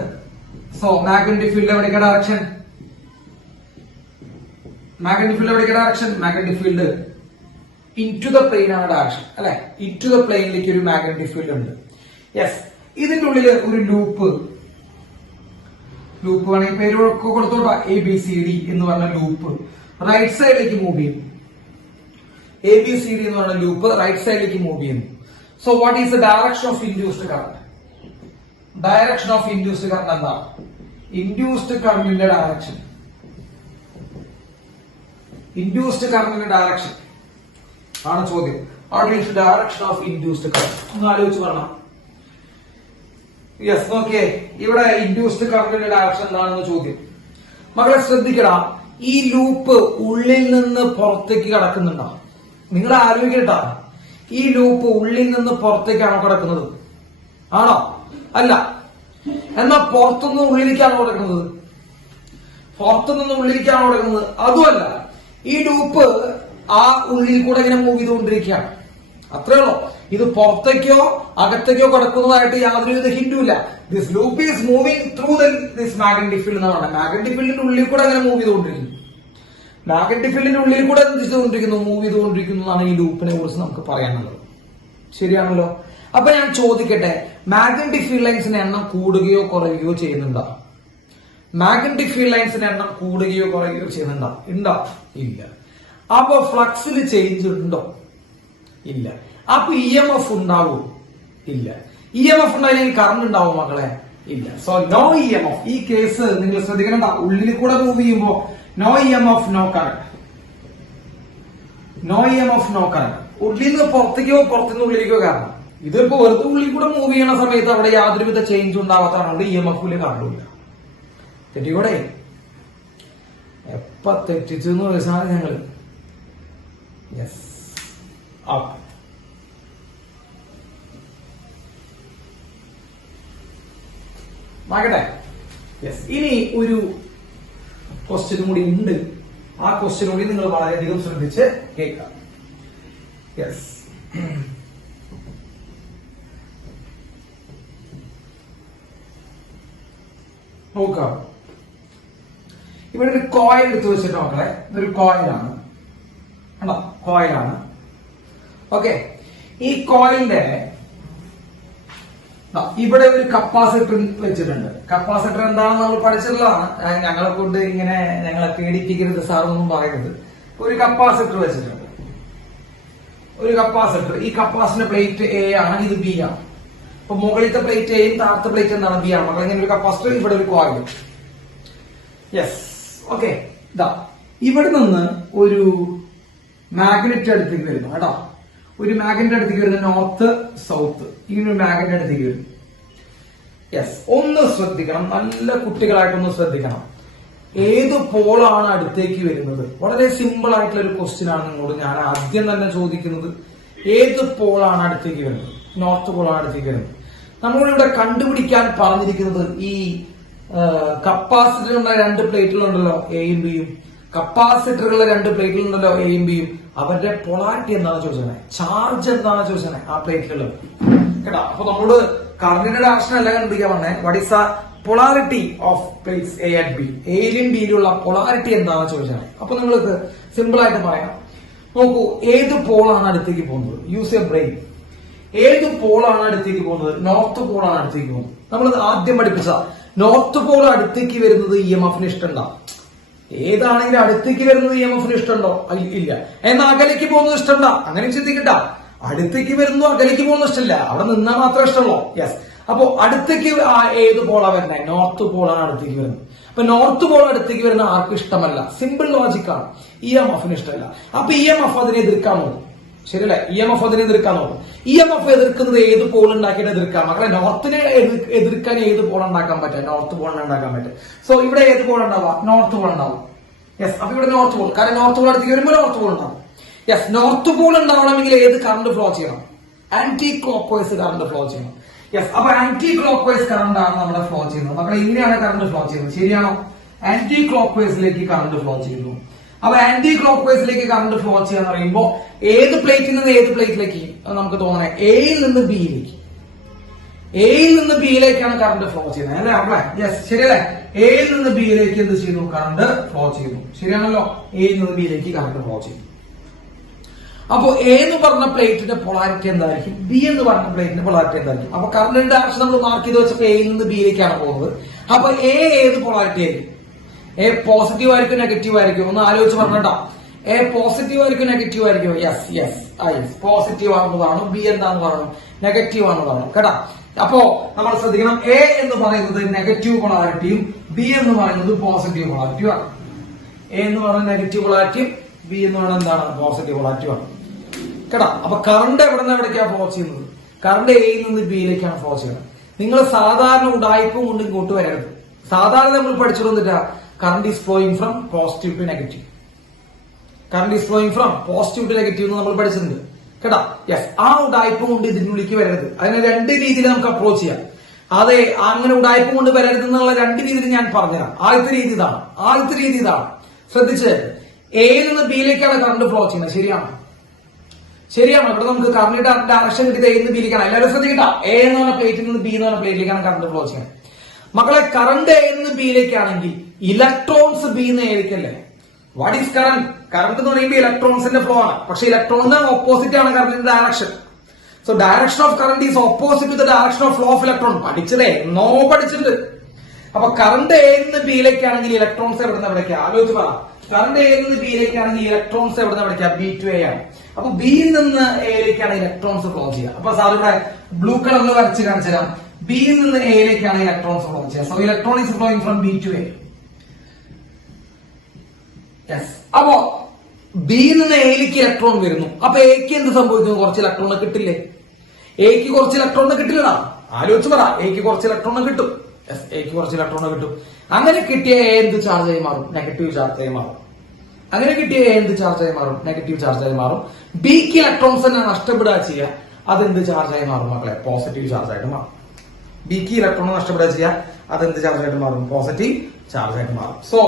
സോ മാഗ്നറ്റിക് ഫീൽഡ് എവിടേക്ക് ഡയറക്ഷൻ? മാഗ്നറ്റിക് ഫീൽഡ് എവിടേക്ക് direction? Magnetic field into the plain ആണ് ഡയറക്ഷൻ അല്ലെ. ഇൻടു ദ പ്ലെയിനിലേക്ക് ഒരു മാഗ്നറ്റിക് ഫീൽഡ് ഉണ്ട്. യെസ്, ഇതിന്റെ ഉള്ളിൽ ഒരു ലൂപ്പ് വേണമെങ്കിൽ പേര് കൊടുത്തോട്ടാ, ABCD എന്ന് പറഞ്ഞ ലൂപ്പ് റൈറ്റ് സൈഡിലേക്ക് മൂവ് ചെയ്യുന്നു. ABCD എന്ന് പറഞ്ഞ ലൂപ്പ് റൈറ്റ് സൈഡിലേക്ക് മൂവ് ചെയ്യുന്നു. So what is the direction of induced current? Direction of induced current എന്താണ്? ഇൻഡ്യൂസ്ഡ് കറന്റിന്റെ ഡയറക്ഷൻ ആണ് ചോദ്യം. What is the direction of induced current? ഒന്ന് ആലോചിച്ച് പറയണം. യെസ്, നോക്കിയേ, ഇവിടെ ഇൻഡ്യൂസ്ഡ് കറന്റിന്റെ ഡയറക്ഷൻ എന്താണെന്ന് ചോദ്യം. മക്കളെ ശ്രദ്ധിക്കടാ, ഈ ലൂപ്പ് ഉള്ളിൽ നിന്ന് പുറത്തേക്ക് കടക്കുന്നുണ്ടോ? നിങ്ങൾ ആലോചിക്കട്ടാ, ഈ ലൂപ്പ് ഉള്ളിൽ നിന്ന് പുറത്തേക്കാണോ കിടക്കുന്നത്? ആണോ? അല്ല. എന്നാ പുറത്തുനിന്ന് ഉള്ളിലേക്കാണോ കിടക്കുന്നത്? പുറത്തുനിന്ന് ഉള്ളിലേക്കാണോ കിടക്കുന്നത്? അതുമല്ല. ഈ ലൂപ്പ് ആ ഉള്ളിൽ കൂടെ ഇങ്ങനെ മൂവ് ചെയ്തുകൊണ്ടിരിക്കുകയാണ്. അത്രേ ഉള്ളൂ. ഇത് പുറത്തേക്കോ അകത്തേക്കോ കിടക്കുന്നതായിട്ട് യാതൊരുവിധ ഹിന്റുമില്ല. This loop is moving through this magnetic field എന്നാണ്. മാഗ്നറ്റിക് ഫീൽഡിന്റെ ഉള്ളിൽ കൂടെ അങ്ങനെ മൂവ് ചെയ്തുകൊണ്ടിരിക്കുന്നു. മാഗ്നറ്റിക് ഫീൽഡിന്റെ ഉള്ളിൽ കൂടെ എന്ത് ചെയ്തുകൊണ്ടിരിക്കുന്നു? മൂവ് ചെയ്തുകൊണ്ടിരിക്കുന്നു എന്നാണ് ഈ ലൂപ്പിനെ കുറിച്ച് നമുക്ക് പറയാനുള്ളത്. ശരിയാണല്ലോ. അപ്പൊ ഞാൻ ചോദിക്കട്ടെ, മാഗ്നറ്റിക് ഫീൽഡ് ലൈൻസിന്റെ എണ്ണം കൂടുകയോ കുറയുകയോ ചെയ്യുന്നുണ്ടോ? മാഗ്നറ്റിക് ഫീൽഡ് ലൈൻസിന്റെ എണ്ണം കൂടുകയോ കുറയുകയോ ചെയ്യുന്നുണ്ടോ? ഉണ്ടോ? ഇല്ല. അപ്പൊ ഫ്ലക്സിൽ ചേഞ്ച് ഉണ്ടോ? ഇല്ല. അപ്പൊ EMF ഉണ്ടാവും? ഇല്ല. EMF ഉണ്ടായില്ലെങ്കിൽ കറണ്ട് ഉണ്ടാവും മക്കളെ? ഇല്ല. So no EMF. ഈ കേസ് നിങ്ങൾ ശ്രദ്ധിക്കണം. ഉള്ളിൽ കൂടെ മൂവ് ചെയ്യുമ്പോ no EMF, no current. No EMF, no current. ഉള്ളിൽ നിന്ന് പുറത്തേക്കോ പുറത്തുനിന്ന് ഉള്ളിലേക്കോ കാരണം. ഇതിപ്പോ വെറുതെ ഉള്ളിൽ കൂടെ മൂവ് ചെയ്യണ സമയത്ത് അവിടെ യാതൊരുവിധ ചേഞ്ച് ഉണ്ടാവാത്തതാണ്. EMF കറണ്ടില്ല. തെറ്റിക്കൂടെ? എപ്പ തെറ്റിച്ചെന്ന് വെച്ചാണ് ഞങ്ങള്. യെസ്, ആകട്ടെ. യെസ്, ഇനി ഒരു ക്വസ്റ്റ്യൻ കൂടി ഉണ്ട്. ആ ക്വസ്റ്റ്യൻ കൂടി നിങ്ങൾ വളരെയധികം ശ്രദ്ധിച്ച് കേൾക്കാം. യെസ്, നോക്കാം. ഇവിടെ ഒരു കോയിൽ എടുത്ത് വെച്ചിട്ട് മക്കളെ, ഇതൊരു കോയിലാണ്. കണ്ടോ? കോയിലാണ്. ഓക്കെ. ഈ കോയിലിന്റെ ഇവിടെ ഒരു കപ്പാസിറ്റർ വെച്ചിട്ടുണ്ട്. കപ്പാസിറ്റർ എന്താണെന്ന് നമ്മൾ പഠിച്ചിട്ടുള്ളതാണ്. ഞങ്ങളെ കൊണ്ട് ഇങ്ങനെ ഞങ്ങളെ പേടിപ്പിക്കരുത് സാറൊന്നും പറയുന്നത്. ഒരു കപ്പാസിറ്റർ വെച്ചിട്ടുണ്ട്. ഒരു കപ്പാസിറ്റർ. ഈ കപ്പാസിറ്റർ പ്ലേറ്റ് A ആണ്, ഇത് B ആണ്. അപ്പൊ മുകളിലത്തെ പ്ലേറ്റ് Aയും താഴത്തെ പ്ലേറ്റ് എന്താണ്? B ആണ്. മക്കളെ ഇങ്ങനെ ഒരു കപ്പാസിറ്റർ, ഇവിടെ ഒരു കോയിൽ. Yes, okay. ഇതാ ഇവിടെ നിന്ന് ഒരു മാഗ്നറ്റ് അടുത്തേക്ക് വരുന്നു കേട്ടോ. ഒരു മാഗ്നറ്റ് അടുത്തേക്ക് വരുന്ന നോർത്ത് സൗത്ത്, ഇങ്ങനെ മാഗ്നറ്റ് അടുത്തേക്ക് വരുന്നു. യെസ്, ഒന്ന് ശ്രദ്ധിക്കണം, നല്ല കുട്ടികളായിട്ടൊന്ന് ശ്രദ്ധിക്കണം. ഏത് പോളാണ് അടുത്തേക്ക് വരുന്നത്? വളരെ സിമ്പിൾ ആയിട്ടുള്ള ഒരു ക്വസ്റ്റ്യൻ ആണ് നിങ്ങളോട് ഞാൻ ആദ്യം തന്നെ ചോദിക്കുന്നത്. ഏത് പോളാണ് അടുത്തേക്ക് വരുന്നത്? നോർത്ത് പോളാണ് അടുത്തേക്ക് വരുന്നത്. നമ്മളിവിടെ കണ്ടുപിടിക്കാൻ പറഞ്ഞിരിക്കുന്നത് ഈ കപ്പാസിറ്ററുകളുടെ രണ്ട് പ്ലേറ്റുകളുണ്ടല്ലോ, എയും ബിയും. കപ്പാസിറ്ററുകളുടെ രണ്ട് പ്ലേറ്റുകളുണ്ടല്ലോ, എയും ബിയും. അവരുടെ പൊളാരിറ്റി എന്താണ് ചോദിച്ചത്? ചാർജ് എന്താണ് ചോദിച്ചത് ആ പ്ലേറ്റുകളിൽ കേട്ടോ. അപ്പൊ നമ്മളോട് കറണ്ടിന്റെ ഡയറക്ഷൻ അല്ല കണ്ടുപിടിക്കാൻ പറഞ്ഞേ. What is the polarity of plates A and B? എയിലും ബിയിലുള്ള പൊളാരിറ്റി എന്താണ് ചോദിച്ചത്. അപ്പൊ നിങ്ങൾക്ക് സിമ്പിൾ ആയിട്ട് പറയാം. നോക്കൂ, ഏത് പോളാണ് അടുത്തേക്ക് പോകുന്നത്? Use A brain. ഏത് പോളാണ് അടുത്തേക്ക് പോകുന്നത്? നോർത്ത് പോളാണ് അടുത്തേക്ക് പോകുന്നത്. നമ്മൾ ആദ്യം പഠിപ്പിച്ച നോർത്ത് പോൾ അടുത്തേക്ക് വരുന്നത് EMF ഇഷ്ടമുണ്ടോ? ഏതാണെങ്കിലും അടുത്തേക്ക് വരുന്നത് EMF ഇഷ്ടമുണ്ടോ? ഇല്ല. എന്നാൽ അകലേക്ക് പോകുന്നത് ഇഷ്ടമുണ്ടോ? അങ്ങനെ ചിന്തിക്കണ്ട. അടുത്തേക്ക് വരുന്നു, അകലേക്ക് പോകുന്നത് ഇഷ്ടമില്ല. അവിടെ നിന്നാൽ മാത്രമേ ഇഷ്ടമുള്ളൂ. യെസ്. അപ്പോ അടുത്തേക്ക് ഏത് പോളാ വരുന്നത്? നോർത്ത് പോളാണ് അടുത്തേക്ക് വരുന്നത്. അപ്പൊ നോർത്ത് പോൾ അടുത്തേക്ക് വരുന്ന ആർക്കും ഇഷ്ടമല്ല. സിമ്പിൾ ലോജിക്കാണ്. EMF ഇഷ്ടമല്ല. അപ്പൊ EMF അതിനെ എതിർക്കാൻ നോക്കും. ശരിയല്ലേ? EMF അതിനെ എതിർക്കാൻ നോക്കും. EMF എതിർക്കുന്നത് ഏത് പോൾ ഉണ്ടാക്കിയിട്ട് എതിർക്കാം? മക്കളെ, നോർത്തിനെ എതിർക്കാൻ ഏത് പോൾ ഉണ്ടാക്കാൻ പറ്റുക? നോർത്ത് പോളിനെ ഉണ്ടാക്കാൻ പറ്റും. സോ ഇവിടെ ഏത് പോൾ ഉണ്ടാവുക? നോർത്ത് പോൾ ഉണ്ടാവും. യെസ്. അപ്പൊ ഇവിടെ നോർത്ത് പോൾ, കാരണം നോർത്ത് പോൾ അടുത്തേക്ക് വരുമ്പോൾ നോർത്ത് പോൾ ഉണ്ടാവും. യെസ്. നോർത്ത് പോൾ ഉണ്ടാവണമെങ്കിൽ ഏത് കറണ്ട് ഫ്ലോ ചെയ്യണം? Anticlockwise current flow ചെയ്യണം. യെസ്. അപ്പൊ ആന്റി ക്ലോക്ക് വൈസ് കറണ്ട് ആണ് നമ്മുടെ ഫ്ലോ ചെയ്യുന്നത്. മക്കളെ, ഇങ്ങനെയാണ് കറണ്ട് ഫ്ലോ ചെയ്യുന്നത്. ശരിയാണോ? ആന്റി ക്ലോക്ക് വൈസിലേക്ക് കറണ്ട് ഫ്ലോ ചെയ്യുന്നു. അപ്പൊ ആന്റി ക്ലോക്ക് വൈസിലേക്ക് കറണ്ട് ഫ്ലോ ചെയ്യാന്ന് പറയുമ്പോൾ ഏത് പ്ലേറ്റിൽ നിന്ന് ഏത് പ്ലേറ്റിലേക്ക് നമുക്ക് തോന്നണേ? എയിൽ നിന്ന് ബിയിലേക്ക്. എയിൽ നിന്ന് ബിയിലേക്കാണ് കറണ്ട് ഫ്ലോ ചെയ്യുന്നത് അല്ലേ നമ്മളെ? യെസ്, ശരിയല്ലേ? എയിൽ നിന്ന് ബിയിലേക്ക് എന്ത് ചെയ്യുന്നു? കറണ്ട് ഫ്ലോ ചെയ്യുന്നു. ശരിയാണല്ലോ? എയിൽ നിന്ന് ബിയിലേക്ക് കറണ്ട് ഫ്ലോ ചെയ്യുന്നു. അപ്പോ എ എന്ന് പറഞ്ഞ പ്ലേറ്റിന്റെ പൊളാരിറ്റി എന്തായിരിക്കും? ബി എന്ന് പറഞ്ഞ പ്ലേറ്റിന്റെ പൊളാരിറ്റി എന്തായിരിക്കും? അപ്പൊ കറണ്ടിന്റെ ഡയറക്ഷൻ നമ്മൾ മാർക്ക് ചെയ്ത് വെച്ചപ്പോ എയിൽ നിന്ന് ബിയിലേക്കാണ് പോകുന്നത്. അപ്പൊ എ ഏത് പൊളാരിറ്റി ആയിരിക്കും? എ പോസിറ്റീവ് ആയിരിക്കും നെഗറ്റീവ് ആയിരിക്കും? ഒന്ന് ആലോചിച്ച് പറഞ്ഞിട്ടോ. എ പോസിറ്റീവ് ആയിരിക്കും നെഗറ്റീവ് ആയിരിക്കും? യെസ് യെസ് യെസ്, പോസിറ്റീവ് ആണെന്ന് പറഞ്ഞു. ബി എന്താന്ന് പറഞ്ഞു? നെഗറ്റീവ് ആണെന്ന് പറഞ്ഞു. കേട്ടാ? അപ്പോ നമ്മൾ ശ്രദ്ധിക്കണം, എ എന്ന് പറയുന്നത് നെഗറ്റീവ് പൊളാരിറ്റിയും ബി എന്ന് പറയുന്നത് പോസിറ്റീവ് പൊളാരിറ്റിയും ആണ്. എ എന്ന് പറയുന്നത് നെഗറ്റീവ് പൊളാരിറ്റിയും ബി എന്ന് പറയുന്നത് എന്താണ്? പോസിറ്റീവ് പൊളാരിറ്റിയും ആണ്. കേട്ടാ? അപ്പൊ കറണ്ട് എവിടെ നിന്ന് എവിടേക്കാണ് ഫ്ലോ ചെയ്യുന്നത്? കറണ്ട് എയിൽ നിന്ന് ബിയിലേക്കാണ് ഫ്ലോ ചെയ്യുന്നത്. നിങ്ങൾ സാധാരണ ഉടായ്പും കൊണ്ട് ഇങ്ങോട്ട് വരരുത്. സാധാരണ നമ്മൾ പഠിച്ചിരുന്നില്ല, current is flowing from positive to negative. Current is flowing from positive to negative എന്ന് നമ്മൾ പഠിച്ചിട്ടുണ്ട്. കേട്ടാ? യെസ്, ആ ഉടായ്പ കൊണ്ട് ഇതിനുള്ളിലേക്ക് വരരുത്. അതിനെ രണ്ട് രീതിയിൽ നമുക്ക് അപ്രോച്ച് ചെയ്യാം. അതെ, അങ്ങനെ ഉടായ്പ കൊണ്ട് വരരുത് എന്നുള്ള രണ്ട് രീതിയിൽ ഞാൻ പറഞ്ഞുതരാം. ആദ്യത്തെ രീതി ഇതാണ്. ശ്രദ്ധിച്ച്, എയിൽ നിന്ന് ബിയിലേക്കാണ് കറണ്ട് ഫ്ലോ ചെയ്യുന്നത്. ശരിയാണ്. ഇവിടെ നമുക്ക് കറണ്ട് ഡയറക്ഷൻ കിട്ടിയത് എയിൽ നിന്ന് ബിയിലേക്കാണ്. എല്ലാവരും ശ്രദ്ധിക്കട്ടോ. എ എന്ന് പറഞ്ഞ പ്ലേറ്റിൽ നിന്ന് ബി എന്ന് പറഞ്ഞ പ്ലേറ്റിലേക്കാണ് കറണ്ട് ഫ്ലോ ചെയ്യുന്നത്. മക്കളെ, കറണ്ട് എയിൽ നിന്ന് ബിയിലേക്കാണെങ്കിൽ ഇലക്ട്രോൺസ് ബി എന്ന് എയിലേക്കല്ലേ? What is current? കറണ്ട് എന്ന് പറയുമ്പോൾ ഇലക്ട്രോൺസിന്റെ ഫ്ലോ ആണ്. പക്ഷെ ഇലക്ട്രോണിന് ഓപ്പോസിറ്റ് ആണ് കറണ്ടിന്റെ direction. So direction of current is opposite to the direction of flow of electron. പഠിച്ചില്ലേ? പഠിച്ചിട്ടുണ്ട്. അപ്പൊ കറണ്ട് എയിൽ നിന്ന് ബിയിലേക്കാണെങ്കിൽ ഇലക്ട്രോൺസ് എവിടെ നിന്ന് എവിടേക്കാ? ആലോചിച്ച് പറ. കറണ്ട് എയിൽ നിന്ന് ബിയിലേക്കാണെങ്കിൽ ഇലക്ട്രോൺസ് എവിടെ നിന്ന് എവിടേക്കാ? ബി ടു എ ആണ്. അപ്പൊ ബിയിൽ നിന്ന് എയിലേക്കാണ് ഇലക്ട്രോൺസ് ഫ്ലോ ചെയ്യുക. അപ്പൊ സാർ ഇവിടെ ബ്ലൂ കളറിൽ വരച്ച് കാണിച്ചു തരാം. ബിയിൽ നിന്ന് എയിലേക്കാണ് ഇലക്ട്രോൺസ് ഫ്ലോ ചെയ്യുക. So electron is flowing from B to A. Yes. അപ്പോ ബിയിൽ നിന്ന് എയിലേക്ക് ഇലക്ട്രോൺ വരുന്നു. അപ്പൊ എക്ക് എന്ത് സംഭവിക്കുന്നു? കുറച്ച് ഇലക്ട്രോൺ കിട്ടില്ലേ? എക്ക് കുറച്ച് ഇലക്ട്രോൺ കിട്ടില്ലടാ. ആലോചിച്ച് പറ. എക്ക് കുറച്ച് ഇലക്ട്രോൺ കിട്ടും. യെസ്, എക്ക് കുറച്ച് ഇലക്ട്രോൺ കിട്ടും. അങ്ങനെ കിട്ടിയ എ എന്ത് ചാർജ് ആയി മാറും? നെഗറ്റീവ് ചാർജ് ആയി മാറും. അങ്ങനെ കിട്ടിയ എ എന്ത് ചാർജ് ആയി മാറും? നെഗറ്റീവ് ചാർജ് ആയി മാറും. ബിക്ക് ഇലക്ട്രോൺസ് തന്നെ നഷ്ടപ്പെടുക ചെയ്യുക. അതെന്ത് ചാർജ് ആയി മാറും മക്കളെ? പോസിറ്റീവ് ചാർജ് ആയിട്ട് മാറും. ബിക്ക് ഇലക്ട്രോൺ നഷ്ടപ്പെടുക ചെയ്യുക. അതെന്ത് ചാർജ് ആയിട്ട് മാറും? പോസിറ്റീവ് ചാർജ് ആയിട്ട് മാറും. സോ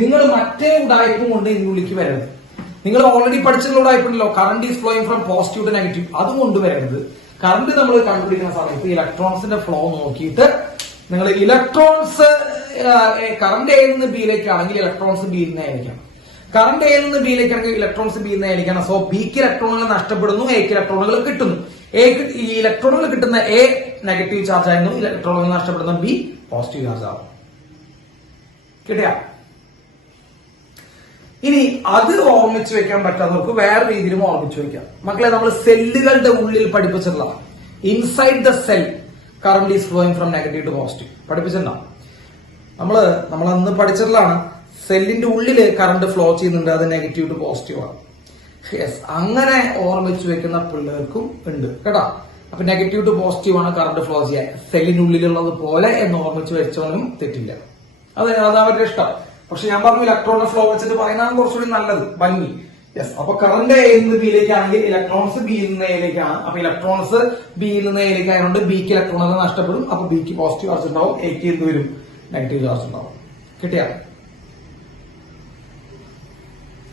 നിങ്ങൾ മറ്റേ ഉടായ്പും കൊണ്ട് ഇതിനുള്ളിലേക്ക് വരരുത്. നിങ്ങൾ ഓൾറെഡി പഠിച്ചിട്ടുള്ള ഉടായ്പുണ്ടല്ലോ, current is flowing from positive to negative. അതും കൊണ്ടുവരരുത്. കറണ്ട് നമ്മൾ കണ്ടുപിടിക്കുന്ന സമയത്ത് ഇലക്ട്രോൺസിന്റെ ഫ്ലോ നോക്കിയിട്ട് നിങ്ങൾ ഇലക്ട്രോൺസ് കറണ്ട് എയിൽ നിന്ന് ബിയിലേക്കാണെങ്കിൽ ഇലക്ട്രോൺസ് ബിയിൽ നിന്ന് ആയിരിക്കണം. കറണ്ട് എയിൽ നിന്ന് ബിയിലേക്കാണെങ്കിൽ ഇലക്ട്രോൺസ് ബിയിൽ നിന്ന് ആയിരിക്കണം. സോ ബിക്ക് ഇലക്ട്രോണുകൾ നഷ്ടപ്പെടുന്നു, എക്ക് ഇലക്ട്രോണുകൾ കിട്ടുന്നു. ഈ ഇലക്ട്രോണുകൾ കിട്ടുന്ന എ നെഗറ്റീവ് ചാർജ് ആയിരുന്നു, ഇലക്ട്രോണുകൾ നഷ്ടപ്പെടുന്ന ബി പോസിറ്റീവ് ചാർജ് ആവും. കിട്ടിയ? ഇനി അത് ഓർമ്മിച്ചു വെക്കാൻ പറ്റാത്തവർക്ക് വേറെ രീതിയിലും ഓർമ്മിച്ചു വെക്കാം. മക്കളെ, നമ്മൾ സെല്ലുകളുടെ ഉള്ളിൽ പഠിപ്പിച്ചിട്ടുള്ള inside the cell current is flowing from negative to positive പഠിപ്പിച്ചിട്ടുണ്ടാവും. നമ്മൾ അന്ന് പഠിച്ചിട്ടുള്ളതാണ്. സെല്ലിന്റെ ഉള്ളില് കറണ്ട് ഫ്ലോ ചെയ്യുന്നുണ്ട്, അത് നെഗറ്റീവ് ടു പോസിറ്റീവ് ആണ്. യെസ്, അങ്ങനെ ഓർമ്മിച്ചു വെക്കുന്ന പിള്ളേർക്കും ഉണ്ട് കേട്ടോ. അപ്പൊ നെഗറ്റീവ് ടു പോസിറ്റീവ് ആണ് കറണ്ട് ഫ്ലോ ചെയ്യാൻ, സെല്ലിന്റെ ഉള്ളിലുള്ളത് പോലെ എന്ന് ഓർമ്മിച്ചു വെച്ചവനും തെറ്റില്ല. അത് അവരുടെ ഇഷ്ടം. പക്ഷെ ഞാൻ പറഞ്ഞു ഇലക്ട്രോണിന്റെ ഫ്ലോ വെച്ചിട്ട് പറയുന്നതാണ് കുറച്ചുകൂടി നല്ലത്, ഭംഗി. യെസ്, അപ്പൊ കറണ്ട് എയിൽ നിന്ന് ബിയിലേക്കാണെങ്കിൽ ഇലക്ട്രോൺസ് ബിയിൽ നിന്ന് എയിലേക്കാണ്. അപ്പൊ ഇലക്ട്രോൺസ് ബിയിൽ നിന്ന് എയിലേക്ക് ആയതുകൊണ്ട് ബിക്ക് ഇലക്ട്രോണുകൾ നഷ്ടപ്പെടും. അപ്പൊ ബിക്ക് പോസിറ്റീവ് ചാർജ് ഉണ്ടാവും, എക്ക് എന്ത് വരും? നെഗറ്റീവ് ചാർജ് ഉണ്ടാവും.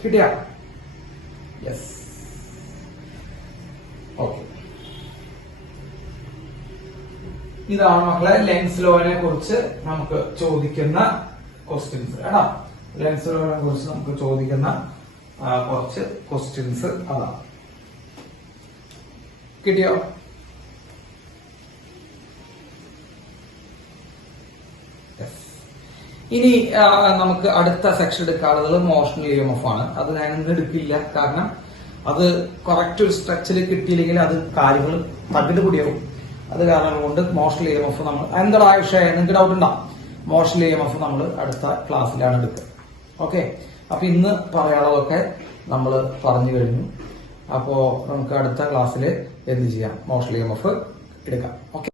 കിട്ടിയ? Yes, okay. ഇതാണ് മക്കളെ ലെൻസ് ലോനെ കുറിച്ച് നമുക്ക് ചോദിക്കുന്ന ക്വസ്റ്റ്യൻസ്. കേട്ടോ, ലെൻസ് ലോനെ കുറിച്ച് നമുക്ക് ചോദിക്കുന്ന കുറച്ച് ക്വസ്റ്റ്യൻസ് അതാണ്. കിട്ടിയോ? ഇനി നമുക്ക് അടുത്ത സെക്ഷൻ എടുക്കാനുള്ളത് മോഷണൽ EMF ആണ്. അത് ഞാൻ ഇന്ന് എടുക്കില്ല, കാരണം അത് കറക്റ്റ് ഒരു സ്ട്രക്ചറിൽ കിട്ടിയില്ലെങ്കിൽ അത് കാര്യങ്ങൾ തകിട് കൂടിയാവും. അത് കാരണം കൊണ്ട് മോഷണൽ EMF നമ്മൾ എന്താ വിഷയം നിങ്ങൾക്ക് ഡൗട്ട് ഉണ്ടാവും. മോഷണൽ EMF നമ്മൾ അടുത്ത ക്ലാസ്സിലാണ് എടുക്കുക. ഓക്കെ, അപ്പൊ ഇന്ന് പറയാനുള്ളതൊക്കെ നമ്മൾ പറഞ്ഞു കഴിഞ്ഞു. അപ്പോ നമുക്ക് അടുത്ത ക്ലാസ്സിൽ എന്ത് ചെയ്യാം? മോഷണൽ EMF എടുക്കാം. ഓക്കെ.